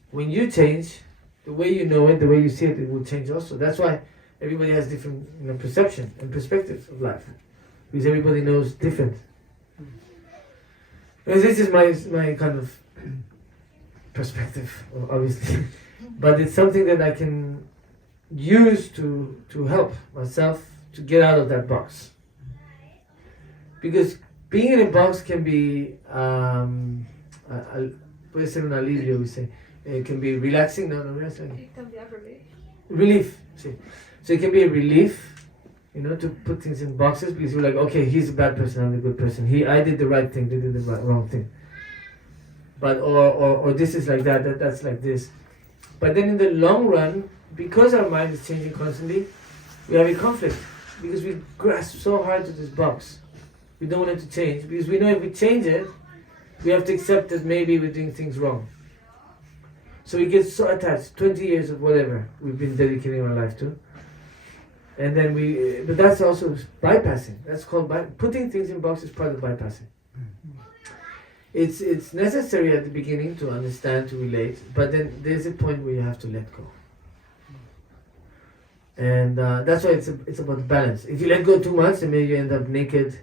when you change, the way you know it, the way you see it, it will change also. That's why everybody has different perception and perspectives of life. Because everybody knows different. And this is my kind of perspective, obviously. But it's something that I can use to help myself to get out of that box. Because being in a box can be, puede ser un alivio, we say. It can be relaxing, relaxing. Relief. See. So it can be a relief, to put things in boxes, because you're like, okay, he's a bad person, I'm a good person. I did the right thing, they did the wrong thing. But or this is like that, that's like this. But then in the long run, because our mind is changing constantly, we have a conflict, because we grasp so hard to this box. We don't want it to change, because we know if we change it, we have to accept that maybe we're doing things wrong. So we get so attached, 20 years of whatever we've been dedicating our life to. And then but that's also bypassing. That's called putting things in boxes, part of bypassing. It's necessary at the beginning to understand, to relate, but then there's a point where you have to let go. And that's why it's about balance. If you let go too much, then maybe you end up naked,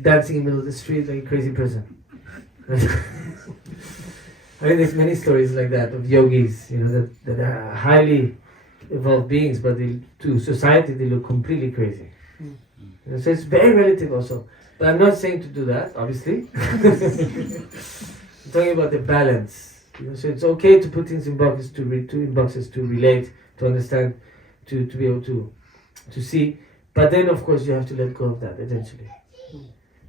dancing in the middle of the street like a crazy person. I mean, there's many stories like that of yogis, that are highly evolved beings, but to society they look completely crazy. So it's very relative also. But I'm not saying to do that, obviously. I'm talking about the balance. So it's okay to put things in boxes, to relate, to understand, to be able to see. But then, of course, you have to let go of that eventually.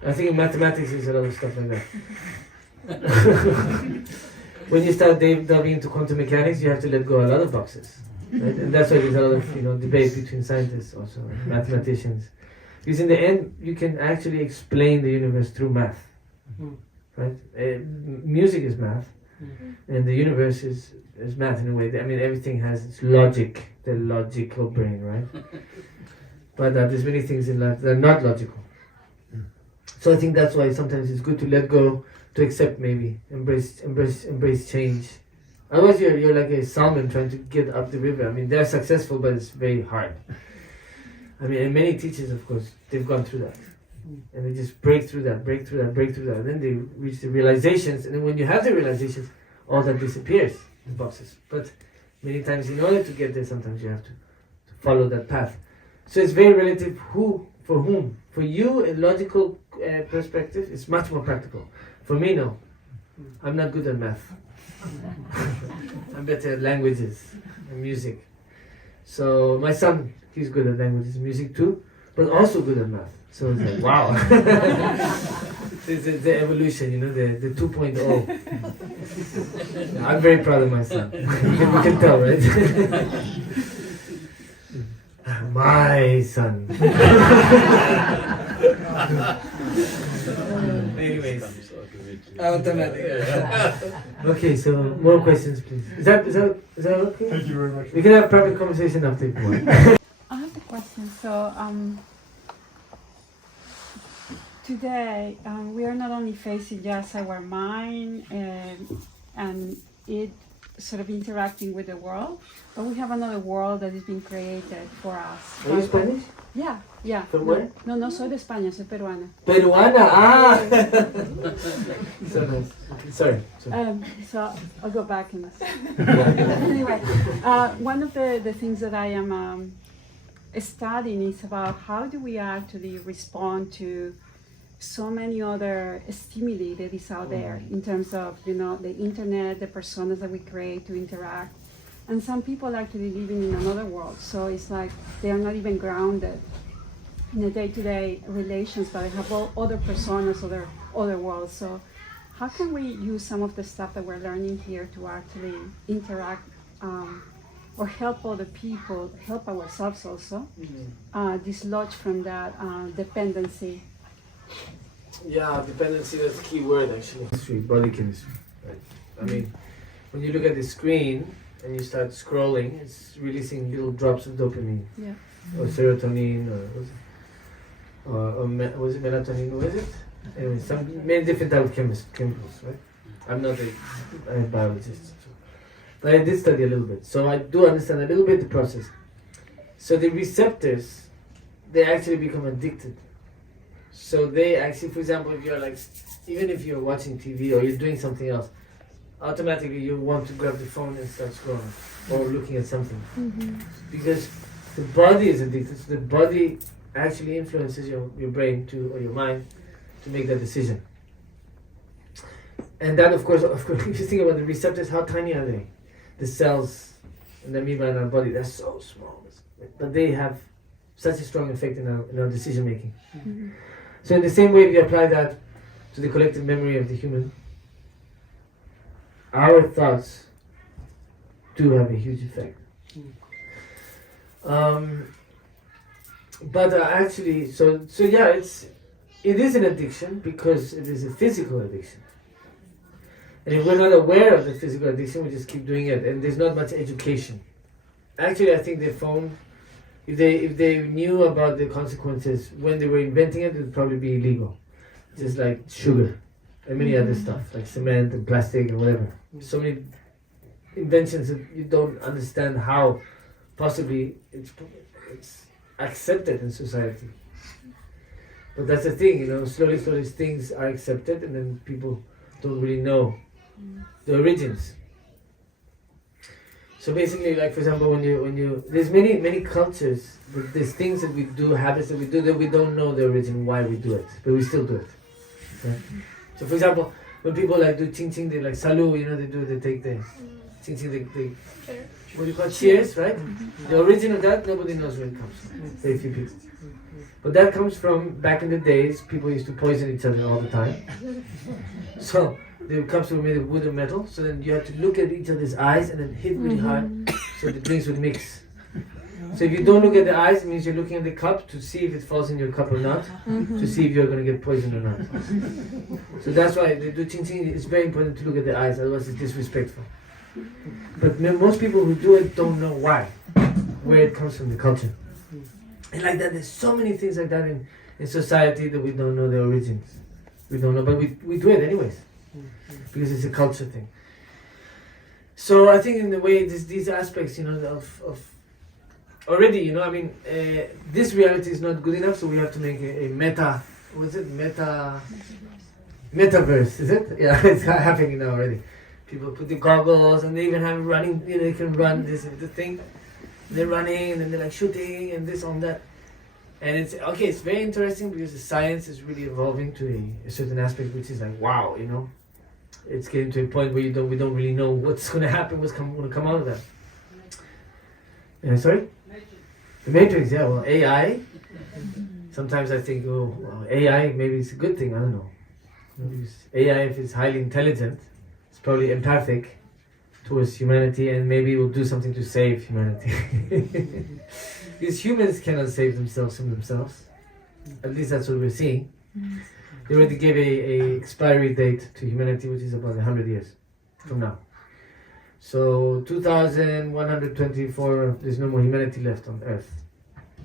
I think in mathematics there's a lot of stuff like that. When you start delving into quantum mechanics, you have to let go of a lot of boxes. Right? And that's why there's a lot of debate between scientists also, and mathematicians. Because in the end, you can actually explain the universe through math. Right? Music is math, and the universe is math in a way. I mean, everything has its logic, the logical brain, right? But there's many things in life that are not logical. So I think that's why sometimes it's good to let go, to accept, maybe embrace change. Otherwise, you're like a salmon trying to get up the river. I mean, they're successful, but it's very hard. I mean, and many teachers, of course, they've gone through that, and they just break through that, and then they reach the realizations. And then when you have the realizations, all that disappears in boxes. But many times, in order to get there, sometimes you have to follow that path. So it's very relative. Who, for whom? For you, a logical perspective, it's much more practical. For me, no. I'm not good at math. I'm better at languages and music. So my son, he's good at languages and music too, but also good at math. So it's like, wow. the evolution, the 2.0. I'm very proud of my son. You can tell, right? My son. Anyways. Okay, so more questions, please. Is that okay? Thank you very much. We can have private conversation after if you want. I have a question. So, today we are not only facing just our mind and it sort of interacting with the world, but we have another world that is being created for us. Are you Spanish? Yeah. From where? No soy de España, soy peruana. Peruana, ah! So nice. Okay, sorry. So I'll go back and anyway, one of the things that I am studying is about how do we actually respond to so many other stimuli that is out there in terms of, you know, the internet, the personas that we create to interact. And some people actually living in another world, so it's like they are not even grounded in the day-to-day relations, but they have all other personas, other worlds. So how can we use some of the stuff that we're learning here to actually interact or help other people, help ourselves also, dislodge from that dependency? Yeah, dependency, that's a key word actually. Body chemistry. Right? I mean, when you look at the screen and you start scrolling, it's releasing little drops of dopamine. Yeah. Or serotonin, or was it melatonin, what is it? Anyway, many different types of chemicals, right? I'm not a biologist, but I did study a little bit. So I do understand a little bit the process. So the receptors, they actually become addicted. So they actually, for example, if you're like, even if you're watching TV or you're doing something else, automatically you want to grab the phone and start scrolling or looking at something. Mm-hmm. Because the body is addicted, so the body actually influences your brain or your mind to make that decision. And that, of course, if you think about the receptors, how tiny are they? The cells in the amoeba in our body, they're so small. But they have such a strong effect in our decision making. Mm-hmm. So in the same way, if you apply that to the collective memory of the human, our thoughts do have a huge effect. But actually, so yeah, it is an addiction because it is a physical addiction. And if we're not aware of the physical addiction, we just keep doing it, and there's not much education. Actually, I think the phone, if they knew about the consequences when they were inventing it, it would probably be illegal. Just like sugar and many other stuff, like cement and plastic and whatever. So many inventions that you don't understand how possibly it's accepted in society. But that's the thing, you know, slowly things are accepted and then people don't really know the origins. So basically, like for example, when you there's many cultures, but there's things that we do, habits that we do that we don't know the origin, why we do it, but we still do it. Okay? So for example, when people like do ching ching, they like salu, you know, they take the ching ching, they what do you call it? Cheers, right? The origin of that, nobody knows where it comes from. Very few people. But that comes from back in the days, people used to poison each other all the time. So the cups were made of wood or metal, so then you had to look at each other's eyes and then hit really hard so the drinks would mix. So if you don't look at the eyes, it means you're looking at the cup to see if it falls in your cup or not, to see if you're going to get poisoned or not. So that's why they do ching ching. It's very important to look at the eyes, otherwise it's disrespectful. But most people who do it don't know why, where it comes from, the culture. And like that, there's so many things like that in society that we don't know the origins. We don't know, but we do it anyways, because it's a culture thing. So I think in the way, these aspects, you know, of already, you know, I mean, this reality is not good enough, so we have to make a metaverse, is it? Yeah, it's happening now already. People put the goggles and they even have running, you know, they can run the thing. They're running and then they're like shooting and this on that. And it's very interesting because the science is really evolving to a certain aspect, which is like, wow, you know. It's getting to a point where we don't really know what's going to happen, what's going to come out of that. Sorry? The Matrix, yeah, well, AI. Sometimes I think, AI, maybe it's a good thing, I don't know. Because AI, if it's highly intelligent, it's probably empathic towards humanity and maybe it will do something to save humanity. Because humans cannot save themselves from themselves. At least that's what we're seeing. They already gave a expiry date to humanity, which is about 100 years from now. So 2124, there's no more humanity left on Earth.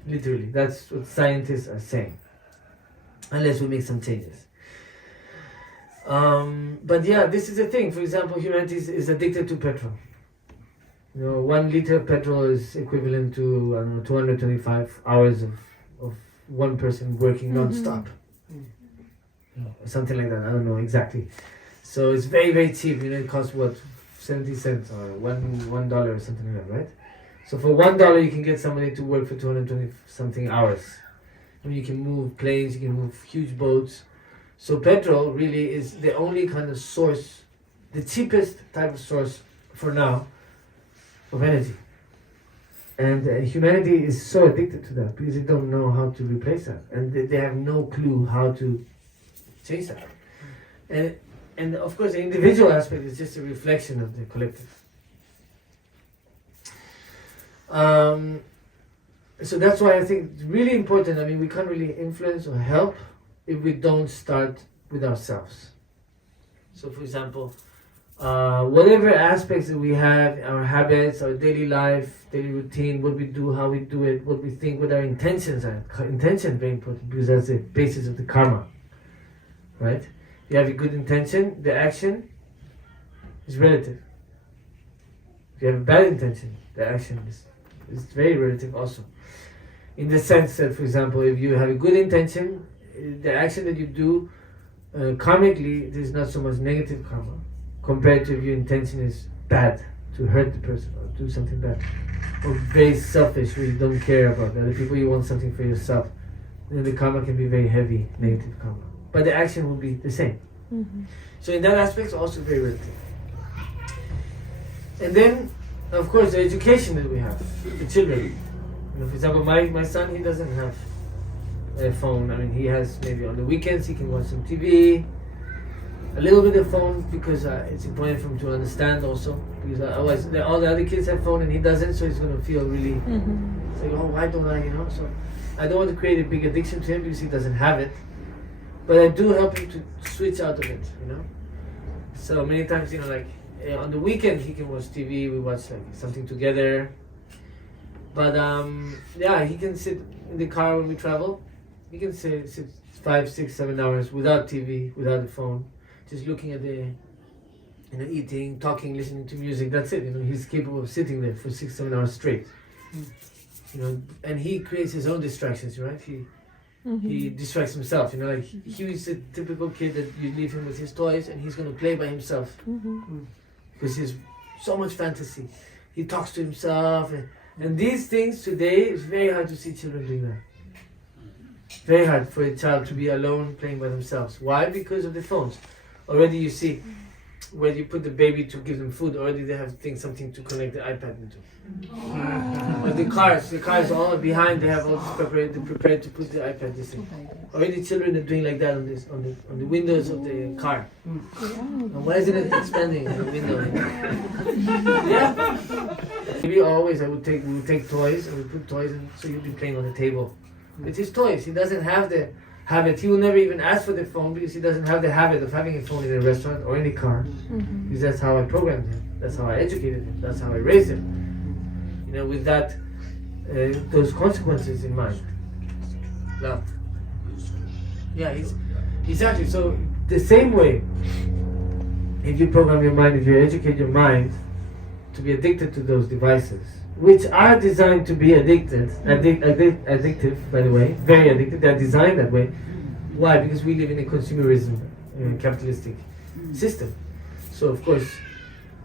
Literally, that's what scientists are saying. unless we make some changes. But yeah, this is the thing. For example, humanity is addicted to petrol. 1 liter of petrol is equivalent to, I don't know, 225 hours of one person working non-stop. Something like that, I don't know exactly. So it's very, very cheap. It costs what, 70 cents or $1 or something like that, right? So for $1 you can get somebody to work for 220 something hours. You can move planes, you can move huge boats. So petrol really is the only kind of source, the cheapest type of source for now of energy. And humanity is so addicted to that because they don't know how to replace that. And they have no clue how to change that. And of course the individual aspect is just a reflection of the collective. So that's why I think it's really important. I mean, we can't really influence or help if we don't start with ourselves. So for example, whatever aspects that we have, our habits, our daily life, daily routine, what we do, how we do it, what we think, what our intentions are. Intention is very important because that's the basis of the karma, right? If you have a good intention, the action is relative. If you have a bad intention, the action is very relative also. In the sense that, for example, if you have a good intention, the action that you do, karmically, there's not so much negative karma compared to if your intention is bad, to hurt the person or do something bad, or very selfish, where you don't care about the other people, you want something for yourself, then the karma can be very heavy, negative karma. But the action will be the same. So in that aspect, it's also very relative. And then, of course, the education that we have, the children. For example, my son, he doesn't have a phone. I mean, he has maybe on the weekends he can watch some TV, a little bit of phone because it's important for him to understand also. Because otherwise, all the other kids have phone and he doesn't, so he's going to feel really like, oh, why don't I? So I don't want to create a big addiction to him because he doesn't have it. But I do help him to switch out of it. So many times, like on the weekend he can watch TV. We watch like something together. But yeah, he can sit in the car when we travel. He can sit 5, 6, 7 hours without TV, without the phone, just looking at the, eating, talking, listening to music. That's it. He's capable of sitting there for 6, 7 hours straight. And he creates his own distractions, right? He distracts himself. Like he's a typical kid that you leave him with his toys and he's going to play by himself because he's so much fantasy. He talks to himself. And these things today, it's very hard to see children doing that. Very hard for a child to be alone playing by themselves. Why? Because of the phones. Already you see, when you put the baby to give them food, already they have something to connect the iPad into. But the cars all behind, they have all this prepared to put the iPad this thing. Already children are doing like that on the windows of the car. And why isn't it expanding on the window? Yeah. Maybe always we would take toys and we put toys in, so he'll be playing on the table. It's his toys. He doesn't have the habit. He will never even ask for the phone because he doesn't have the habit of having a phone in a restaurant or in the car. Because that's how I programmed him. That's how I educated him. That's how I raised him. With that, those consequences in mind. Love. Yeah, exactly. So the same way, if you program your mind, if you educate your mind to be addicted to those devices, which are designed to be addictive, by the way, very addictive. They're designed that way. Why? Because we live in a consumerism, capitalistic system. So of course,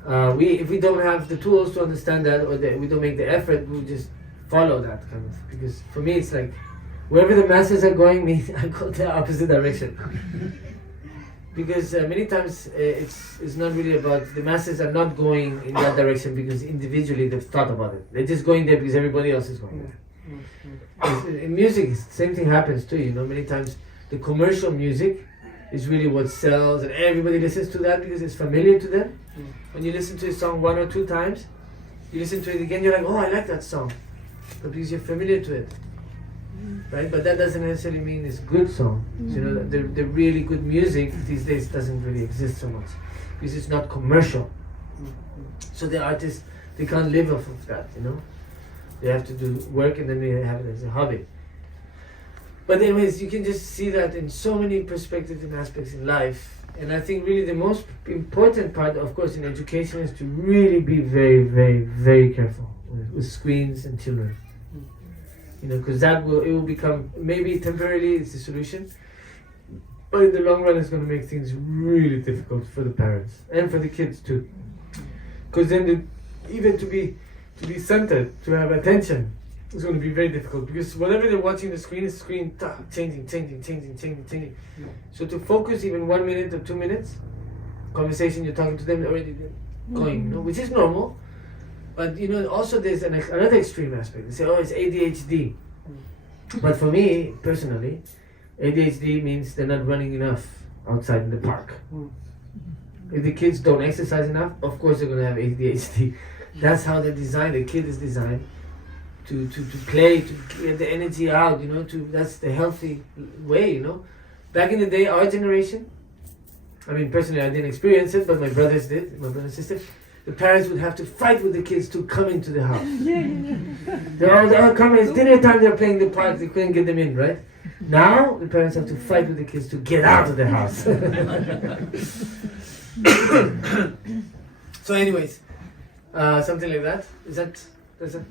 if we don't have the tools to understand that, or we don't make the effort, we'll just follow that kind of. Because for me, it's like wherever the masses are going, I go the opposite direction. Because many times it's not really about, the masses are not going in that direction because individually they've thought about it. They're just going there because everybody else is going there. In music, same thing happens too. Many times the commercial music is really what sells and everybody listens to that because it's familiar to them. When you listen to a song 1 or 2 times, you listen to it again, you're like, oh, I like that song. But because you're familiar to it. Right, but that doesn't necessarily mean it's good song. The really good music these days doesn't really exist so much because it's not commercial. So the artists, they can't live off of that. They have to do work and then they have it as a hobby. But anyways, you can just see that in so many perspectives and aspects in life. And I think really the most important part, of course, in education is to really be very, very, very careful with screens and children. You know, because it will become, maybe temporarily it's the solution, but in the long run it's going to make things really difficult for the parents and for the kids too. Because then even to be centered, to have attention, it's going to be very difficult, because whatever they're watching the screen is changing. So to focus even 1 minute or 2 minutes, conversation, you're talking to them, already going, you know, which is normal. But you know, also there's another extreme aspect. They say, oh, it's ADHD. But for me, personally, ADHD means they're not running enough outside in the park. If the kids don't exercise enough, of course they're going to have ADHD. That's how they're designed. The kid is designed to play, to get the energy out, you know, that's the healthy way, you know. Back in the day, our generation, I mean, personally I didn't experience it, but my brothers did, my brother and sister. The parents would have to fight with the kids to come into the house. They're all coming, it's dinner time, they're playing the park, they couldn't get them in, right? Now, the parents have to fight with the kids to get out of the house. So anyways, something like that. Does that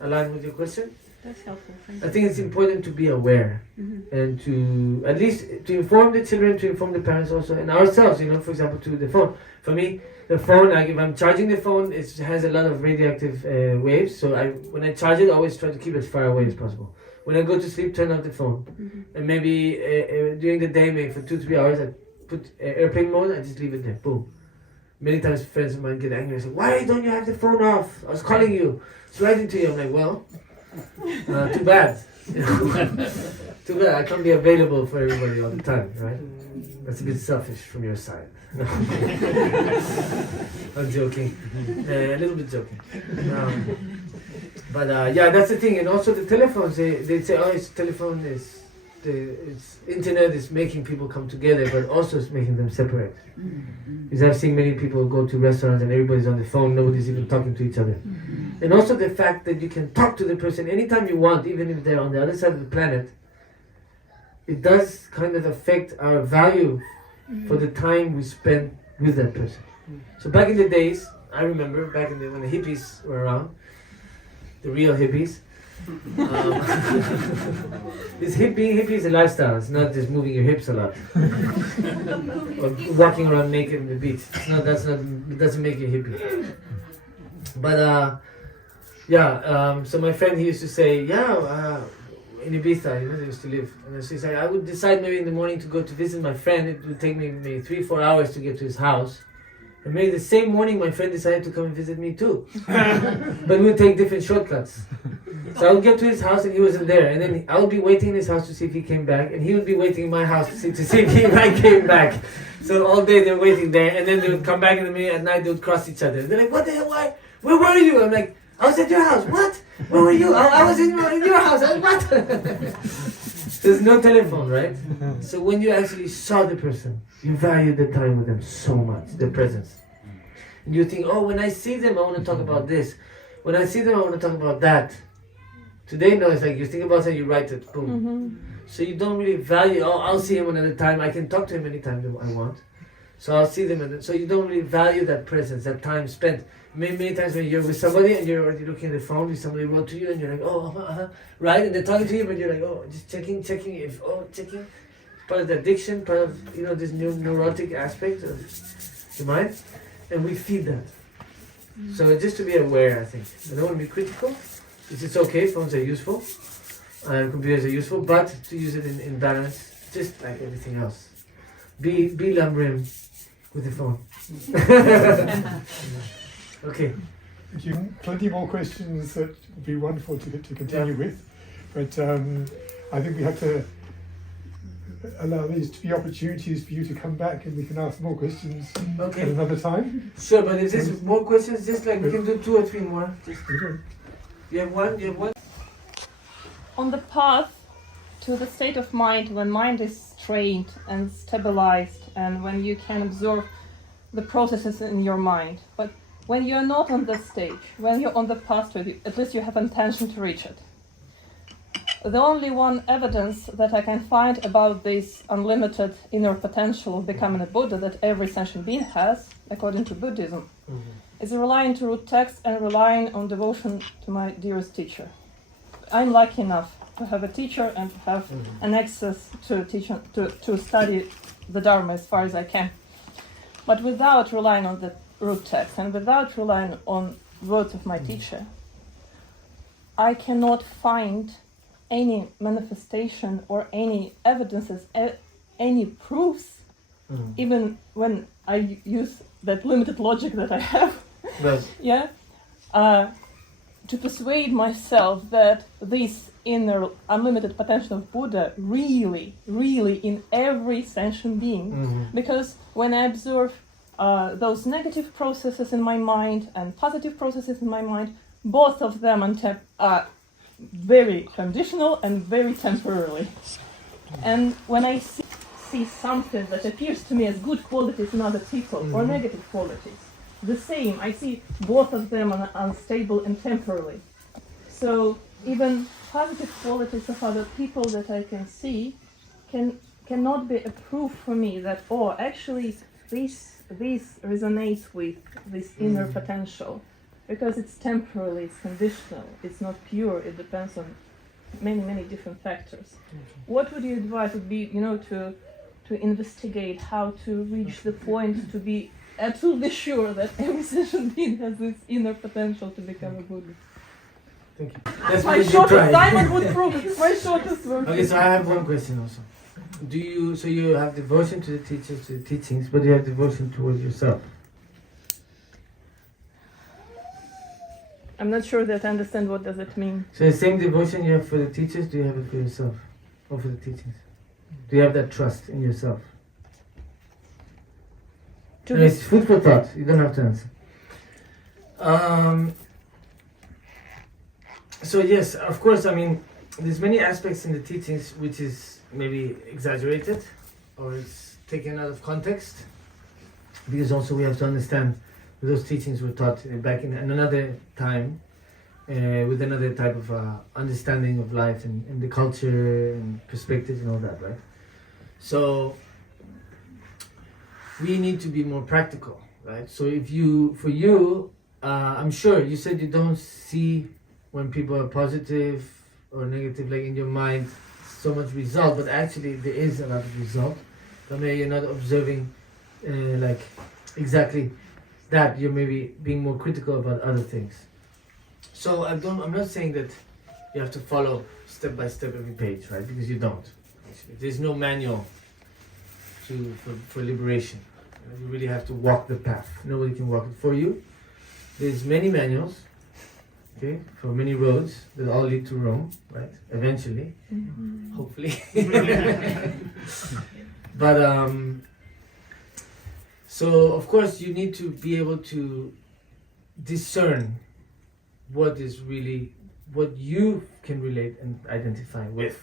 align with your question? That's helpful. Thank I you. think it's important to be aware and to at least to inform the children, to inform the parents also, and ourselves, you know, for example, to the phone. For me, the phone, like if I'm charging the phone, it has a lot of radioactive waves, so when I charge it, I always try to keep it as far away as possible. When I go to sleep, turn off the phone. And maybe during the day, maybe for 2-3 hours, I put airplane mode, I just leave it there, boom. Many times friends of mine get angry and say, why don't you have the phone off? I was calling you, I was writing to you. I'm like, well, too bad. Too bad, I can't be available for everybody all the time, right? That's a bit selfish from your side. No. I'm joking. A little bit joking. But yeah, that's the thing. And also the telephones, they say, oh, it's telephone, it's internet is making people come together, but also it's making them separate. Because I've seen many people go to restaurants and everybody's on the phone, nobody's even talking to each other. And also the fact that you can talk to the person anytime you want, even if they're on the other side of the planet, it does kind of affect our value for the time we spend with that person. So back in the days, I remember back in when the hippies were around, the real hippies. Being hippie is a lifestyle. It's not just moving your hips a lot or walking around naked on the beach. It doesn't make you hippie. But so my friend, he used to say, in Ibiza, you know, they used to live. And she said, I would decide maybe in the morning to go to visit my friend. It would take me maybe 3-4 hours to get to his house. And maybe the same morning my friend decided to come and visit me too. But we would take different shortcuts. So I would get to his house and he wasn't there. And then I would be waiting in his house to see if he came back. And he would be waiting in my house to see if he came back. So all day they're waiting there. And then they would come back in the middle at night, they would cross each other. They're like, what the hell, why? Where were you? I'm like, I was at your house. What? Where were you? I was in your house. What? There's no telephone, right? So when you actually saw the person, you value the time with them so much, their presence. And you think, oh, when I see them, I want to talk about this. When I see them, I want to talk about that. Today, no, it's like you think about it, you write it, boom. So you don't really value, I'll see him another time. I can talk to him anytime I want. So I'll see them, so you don't really value that presence, that time spent. Many times when you're with somebody and you're already looking at the phone, if somebody wrote to you and you're like, right? And they're talking to you, but you're like, just checking, checking. Part of the addiction, part of, you know, this new neurotic aspect of the mind. And we feed that. So just to be aware, I think. I don't want to be critical. It's okay, phones are useful. Computers are useful, but to use it in balance, just like everything else. Be lumbering with the phone. Okay. Thank you. Plenty more questions that would be wonderful to continue with, but I think we have to allow these to be opportunities for you to come back and we can ask more questions at another time. Sure, but if there's more questions, just like we can do 2 or 3 more. You have one? On the path to the state of mind when mind is trained and stabilized and when you can observe the processes in your mind. But when you're not on that stage, when you're on the path to it, at least you have intention to reach it. the only one evidence that I can find about this unlimited inner potential of becoming a Buddha that every sentient being has, according to Buddhism, is relying to root text and relying on devotion to my dearest teacher. I'm lucky enough to have a teacher and to have an access to to study the Dharma as far as I can. But without relying on the root text and without relying on words of my teacher, I cannot find any manifestation or any evidences, any proofs, even when I use that limited logic that I have, to persuade myself that this inner unlimited potential of Buddha really in every sentient being. Because when I observe those negative processes in my mind and positive processes in my mind, both of them are very conditional and very temporarily. And when I see something that appears to me as good qualities in other people or negative qualities, the same, I see both of them are unstable and temporary. So even positive qualities of other people that I can see cannot be a proof for me that, oh, actually this resonates with this inner potential. Because it's temporary, it's conditional, it's not pure, it depends on many different factors. What would you advise would be, to investigate how to reach the point to be absolutely sure that every sentient being has this inner potential to become a Buddha? Thank you. That's my shortest time would prove it. My shortest word. Okay, so I have one question also. So you have devotion to the teachers, to the teachings, but you have devotion towards yourself? I'm not sure that I understand what does it mean. So the same devotion you have for the teachers, do you have it for yourself? Or for the teachings? Do you have that trust in yourself? It's food for thought, you don't have to answer. So yes, of course, there's many aspects in the teachings which is maybe exaggerated or it's taken out of context, because also we have to understand those teachings were taught back in another time with another type of understanding of life and the culture and perspectives and all that, right? So we need to be more practical, right? So I'm sure you said you don't see when people are positive or negative, like in your mind, so much result, but actually there is a lot of result. But maybe you're not observing exactly that, you're maybe being more critical about other things. So I'm not saying that you have to follow step by step every page, right? Because you don't. Actually, there's no manual for liberation. You really have to walk the path. Nobody can walk it for you. There's many manuals, okay, for many roads that all lead to Rome, right? Eventually, hopefully. But so of course you need to be able to discern what you can relate and identify with.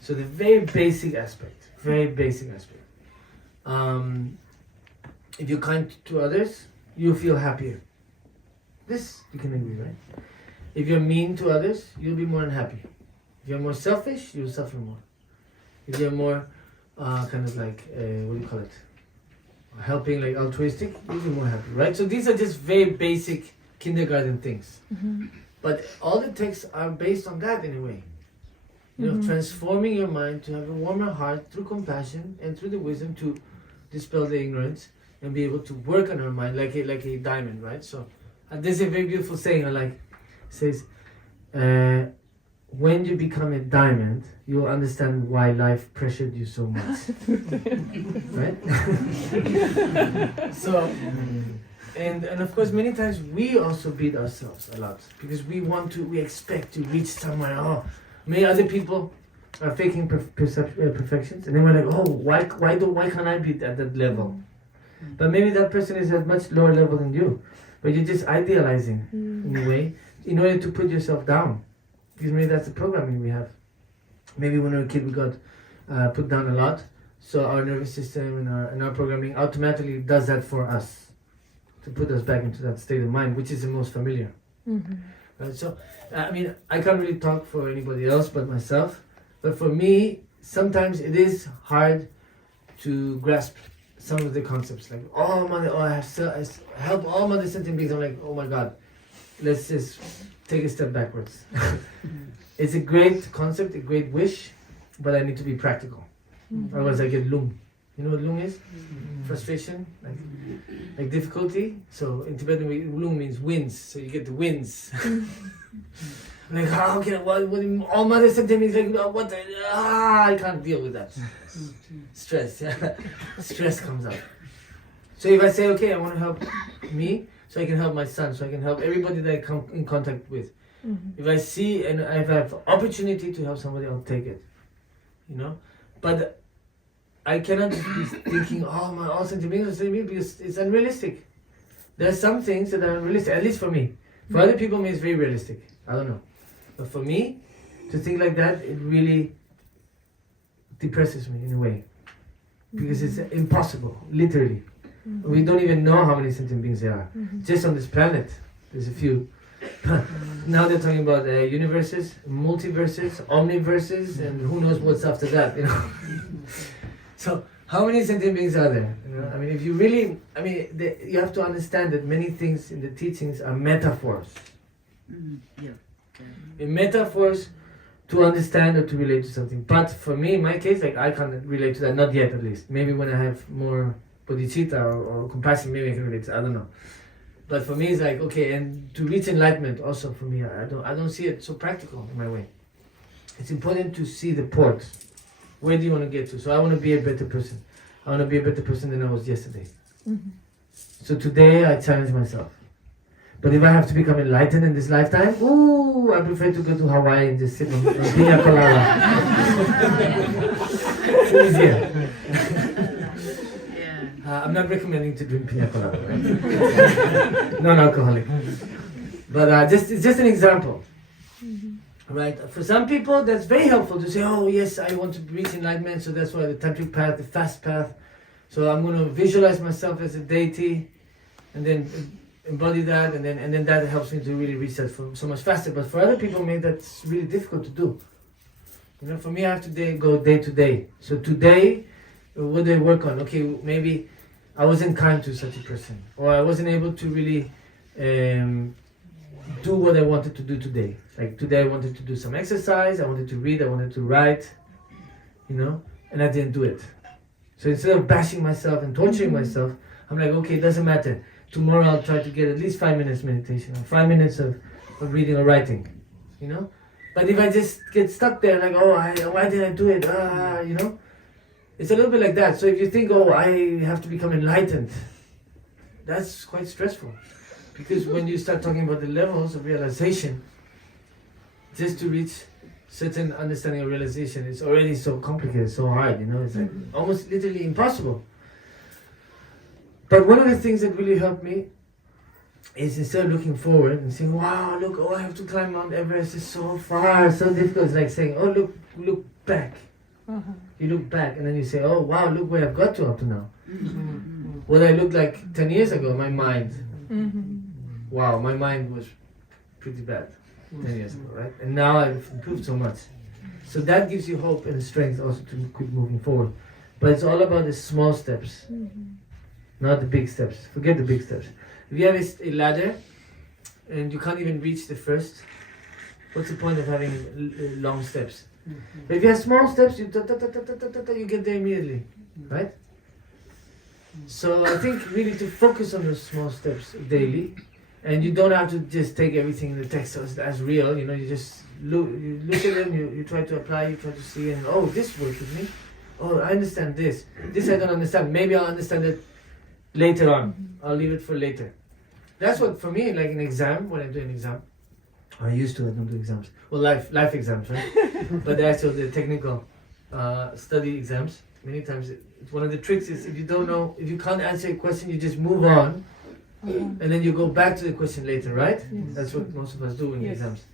So the very basic aspect. If you're kind to others, you'll feel happier. This you can agree, right? If you're mean to others, you'll be more unhappy. If you're more selfish, you'll suffer more. If you're more helping, like altruistic, you'll be more happy, right? So these are just very basic kindergarten things. But all the texts are based on that in a way. Transforming your mind to have a warmer heart through compassion and through the wisdom to dispel the ignorance and be able to work on our mind like a diamond, right? So there's a very beautiful saying it says, when you become a diamond, you'll understand why life pressured you so much. Right? So, and of course many times we also beat ourselves a lot because we expect to reach somewhere. Many other people are faking perfections, and then we're like, why can't I be at that level? But maybe that person is at much lower level than you, but you're just idealizing in a way in order to put yourself down, because maybe that's the programming we have. Maybe when we were a kid we got put down a lot, so our nervous system and our programming automatically does that for us to put us back into that state of mind, which is the most familiar. Right? So, I mean, I can't really talk for anybody else but myself. But for me, sometimes it is hard to grasp some of the concepts. Like, I help all mother sentient beings. I'm like, oh my God, let's just take a step backwards. It's a great concept, a great wish, but I need to be practical. Otherwise, I get lung. You know what lung is? Frustration, like difficulty. So in Tibetan, lung means winds. So you get the winds. Like, how can all mother sentient beings like I can't deal with that. Stress, yeah. Stress comes up. So if I say, okay, I want to help me, so I can help my son, so I can help everybody that I come in contact with. If I see and if I have opportunity to help somebody, I'll take it. You know? But I cannot just be thinking, all sentient beings are me, because it's unrealistic. There are some things that are unrealistic, at least for me. For other people, maybe it's very realistic. I don't know. But for me, to think like that, it really depresses me in a way. Because it's impossible, literally. We don't even know how many sentient beings there are. Just on this planet, there's a few. Now they're talking about universes, multiverses, omniverses, and who knows what's after that, you know. So, how many sentient beings are there? You know? I mean, if you really, you have to understand that many things in the teachings are metaphors. In metaphors to understand or to relate to something. But for me, in my case, like I can't relate to that, not yet at least. Maybe when I have more bodhicitta or compassion, maybe I can relate to that, I don't know. But for me, it's like, okay, and to reach enlightenment also for me, I don't see it so practical in my way. It's important to see the port. Where do you want to get to? So I want to be a better person. I want to be a better person than I was yesterday. So today I challenge myself. But if I have to become enlightened in this lifetime, I prefer to go to Hawaii and just sit on pina colada. It's easier. I'm not recommending to drink pina colada, right? Non-alcoholic. But it's just an example. Right? For some people, that's very helpful to say, oh yes, I want to reach enlightenment, so that's why the tantric path, the fast path. So I'm going to visualize myself as a deity, and then embody that, and then that helps me to really reach that so much faster. But for other people, maybe that's really difficult to do. You know, for me, I have to go day to day. So today, what do I work on? Okay, maybe I wasn't kind to such a person, or I wasn't able to really do what I wanted to do today. Like today I wanted to do some exercise, I wanted to read, I wanted to write, you know, and I didn't do it. So instead of bashing myself and torturing myself, I'm like, okay, it doesn't matter. Tomorrow I'll try to get at least 5 minutes meditation, or 5 minutes of reading or writing, you know. But if I just get stuck there, like, why did I do it? You know, it's a little bit like that. So if you think, I have to become enlightened, that's quite stressful. Because when you start talking about the levels of realization, just to reach certain understanding of realization, it's already so complicated, so hard, you know, it's like almost literally impossible. But one of the things that really helped me is instead of looking forward and saying, wow, look, I have to climb Mount Everest, it's so far, so difficult. It's like saying, look back. You look back and then you say, oh wow, look where I've got to up to now. What I looked like 10 years ago, my mind. Wow, my mind was pretty bad 10 years ago, right? And now I've improved so much. So that gives you hope and strength also to keep moving forward. But it's all about the small steps, not the big steps. Forget the big steps. If you have a ladder and you can't even reach the first, what's the point of having long steps? But if you have small steps, you get there immediately, right? So I think really to focus on those small steps daily, and you don't have to just take everything in the text as real, you know, you just look at it, you try to apply, you try to see, and this works with me. I understand this. This I don't understand. Maybe I'll understand it later on. I'll leave it for later. That's what, for me, like an exam, when I do an exam, I used to, I don't do exams. Well, life exams, right? But actually the technical study exams, many times, one of the tricks is if you can't answer a question, you just move on. And then you go back to the question later, right? Yes. That's what most of us do in exams.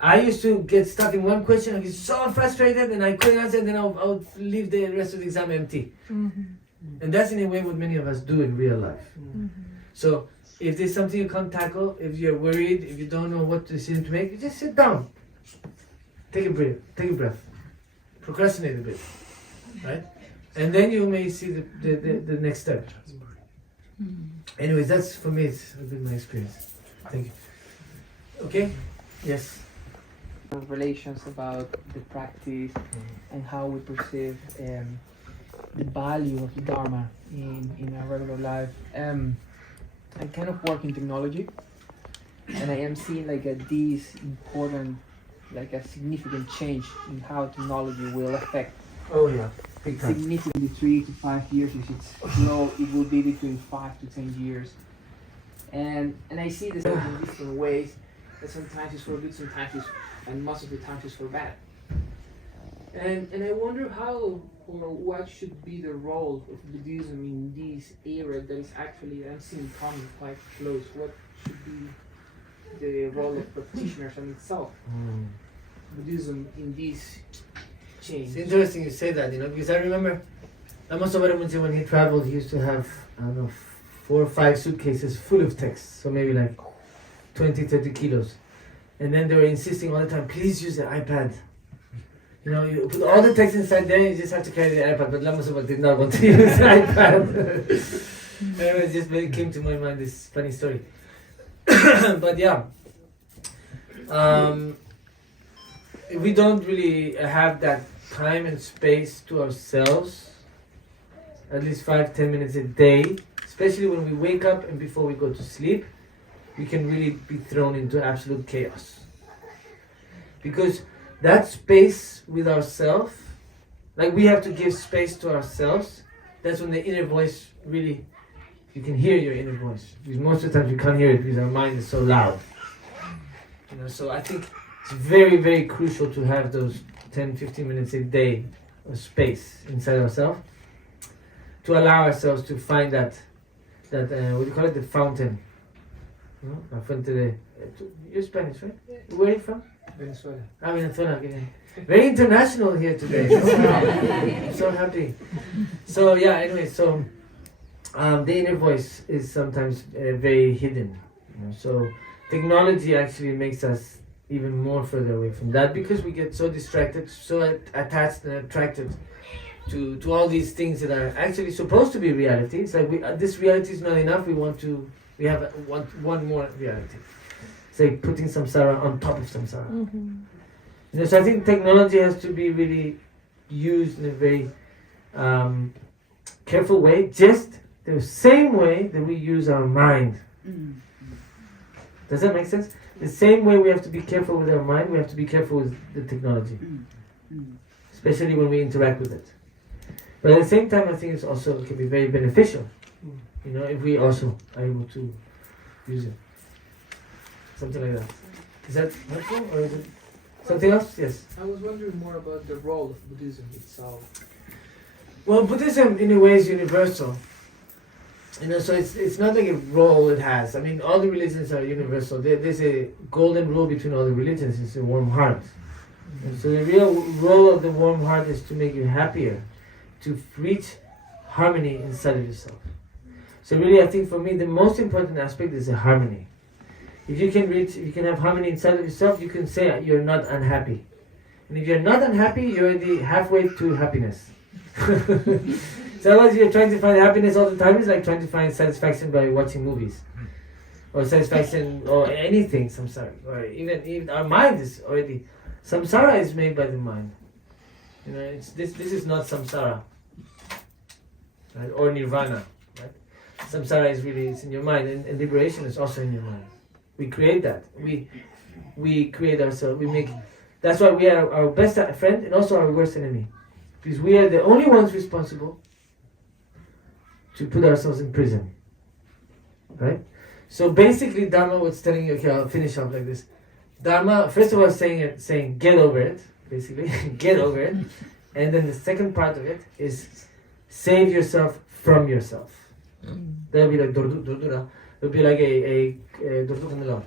I used to get stuck in one question, I get so frustrated and I couldn't answer, and then I would leave the rest of the exam empty. And that's in a way what many of us do in real life. So if there's something you can't tackle, if you're worried, if you don't know what decision to make, you just sit down. Take a breath. Procrastinate a bit, right? And then you may see the next step. Anyways, that's for me, it's been my experience. Thank you. Okay? Yes. Relations about the practice and how we perceive the value of Dharma in our regular life. I kind of work in technology, and I am seeing like this important, like a significant change in how technology will affect. Oh yeah, big time. Significantly 3 to 5 years. If it's slow, it will be between 5 to 10 years. And I see this in different ways. That sometimes it's for good, sometimes it's, and most of the times it's for bad. And I wonder how or what should be the role of Buddhism in this era that is actually, I'm seeing coming quite close. What should be the role of practitioners and itself? Buddhism in this change. It's interesting you say that, because I remember Lama Sobaramuni, when he traveled, he used to have, 4 or 5 suitcases full of texts, so maybe like 20, 30 kilos. And then they were insisting all the time, please use the iPad. You put all the text inside there, you just have to carry the iPad. But Lama Soba did not want to use the iPad. Anyway, it came to my mind this funny story. But yeah, if we don't really have that time and space to ourselves, at least 5-10 minutes a day, especially when we wake up and before we go to sleep, we can really be thrown into absolute chaos. Because that space with ourselves, like we have to give space to ourselves, that's when the inner voice really, you can hear your inner voice. Because most of the time you can't hear it because our mind is so loud. So I think it's very, very crucial to have those 10-15 minutes a day of space inside ourselves to allow ourselves to find that what do you call it, the fountain. La fuente de... You're Spanish, right? Where are you from? Venezuela. Venezuela. Okay. Very international here today. I'm so happy. So yeah, anyway, so the inner voice is sometimes very hidden. So technology actually makes us even more further away from that because we get so distracted, so attached and attracted to all these things that are actually supposed to be reality. It's like this reality is not enough. We want one more reality. It's like putting samsara on top of samsara. Mm-hmm. So I think technology has to be really used in a very careful way, just the same way that we use our mind. Does that make sense? The same way we have to be careful with our mind, we have to be careful with the technology, especially when we interact with it. But at the same time, I think it can be very beneficial, if we also are able to use it. Something like that. Is that helpful, or is it something else? Yes. I was wondering more about the role of Buddhism itself. Well, Buddhism in a way is universal. So it's not like a role it has. I mean, all the religions are universal. There's a golden rule between all the religions. It's a warm heart. And so the real role of the warm heart is to make you happier, to reach harmony inside of yourself. So really, I think for me, the most important aspect is the harmony. If you can have harmony inside of yourself, you can say you're not unhappy. And if you're not unhappy, you're already halfway to happiness. So otherwise you're trying to find happiness all the time. It's like trying to find satisfaction by watching movies. Or satisfaction or anything, samsara. Or even our mind is already... Samsara is made by the mind. This is not samsara. Right? Or nirvana. Right? Samsara is really, it's in your mind, and liberation is also in your mind. We create that. We create ourselves. That's why we are our best friend and also our worst enemy. Because we are the only ones responsible to put ourselves in prison. Right? So basically Dharma was telling you, okay, I'll finish off like this. Dharma, first of all, saying get over it, basically. Get over it. And then the second part of it is save yourself from yourself. That would be like dordura. It would be like a dordu.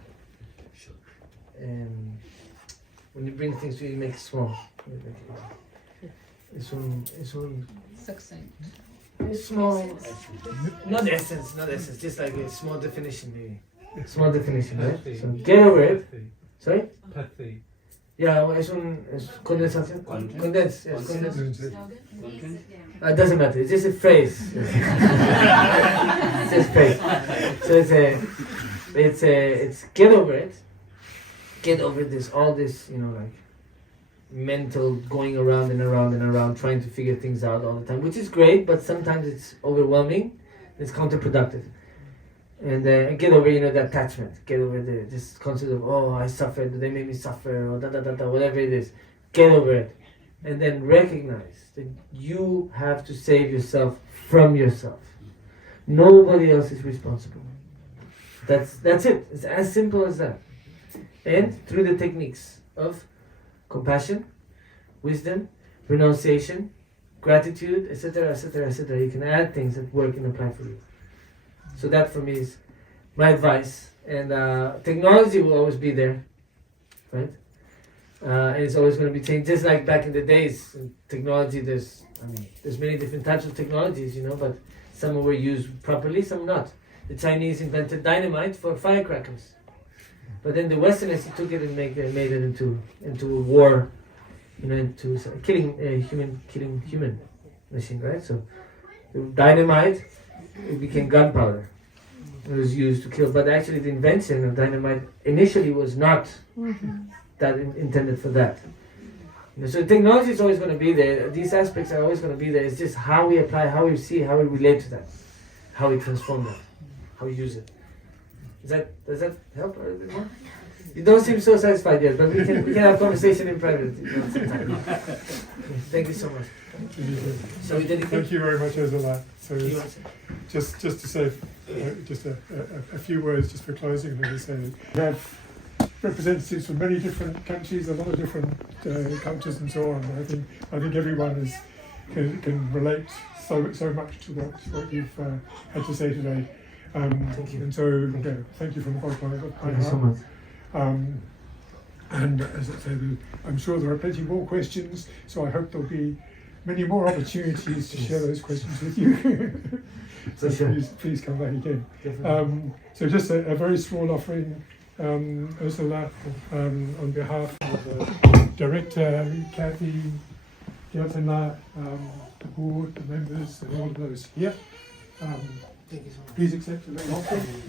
When you bring things to you, you make it small. It's un Succinct. A small, not essence, just like a small definition maybe. Small definition, right? So get over it. Sorry? Pathy. Yeah, well, es condensation. Condense, yes, condense. It doesn't matter. It's just a phrase. It's just a phrase. So it's get over it. Get over this, all this, like mental going around and around and around, trying to figure things out all the time, which is great, but sometimes it's overwhelming. It's counterproductive. And get over, the attachment. Get over this concept of, oh, I suffered, they made me suffer, or whatever it is. Get over it. And then recognize that you have to save yourself from yourself. Nobody else is responsible. That's it. It's as simple as that. And through the techniques of compassion, wisdom, renunciation, gratitude, etc., etc., etc., you can add things that work and apply for you. So that for me is my advice. And technology will always be there, right? And it's always going to be changed. Just like back in the days, in technology, there's many different types of technologies, but some were used properly, some not. The Chinese invented dynamite for firecrackers, but then the Westerners took it and made it into a war, into killing human machine, right? So the dynamite, it became gunpowder. It was used to kill, but actually the invention of dynamite initially was not that intended for that. So technology is always going to be there. These aspects are always going to be there. It's just how we apply, how we see, how we relate to that, how we transform that, how we use it. Does that help a little bit more? You don't seem so satisfied yet, but we can have conversation in private sometime. Thank you so much. So we dedicate. Thank you very much, Osel. So just to say, just a few words just for closing. We have representatives from many different countries, a lot of different cultures, and so on. I think everyone can relate so much to what you've had to say today. Thank you. And so, thank you from the bottom of my heart. Thank you so much. And as I say, I'm sure there are plenty more questions, so I hope there'll be many more opportunities to share those questions with you. So sure. please come back again. So just a very small offering, Osel, on behalf of the director, Kathy, Yatana, the board, the members, and all of those here. Thank you so much. Please accept the very offering.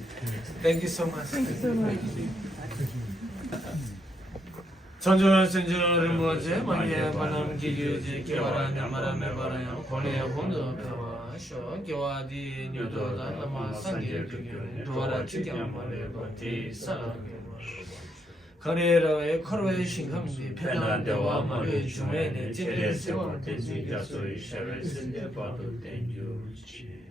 Thank you so much. Thank you so much. 전전을 뭐지? 만에 반함 기규지 개와라냐 말하네 바라야 권에 혼도 배워 쇼 개와디 뉴도다 남아 상계 중에 도와라 지경 말에 버티 사랑에 거래로의 코로의 신감이 편안대와 말의 중에는 진리 세월 대주가 소위 샤를 쓴데 봐도 땡큐지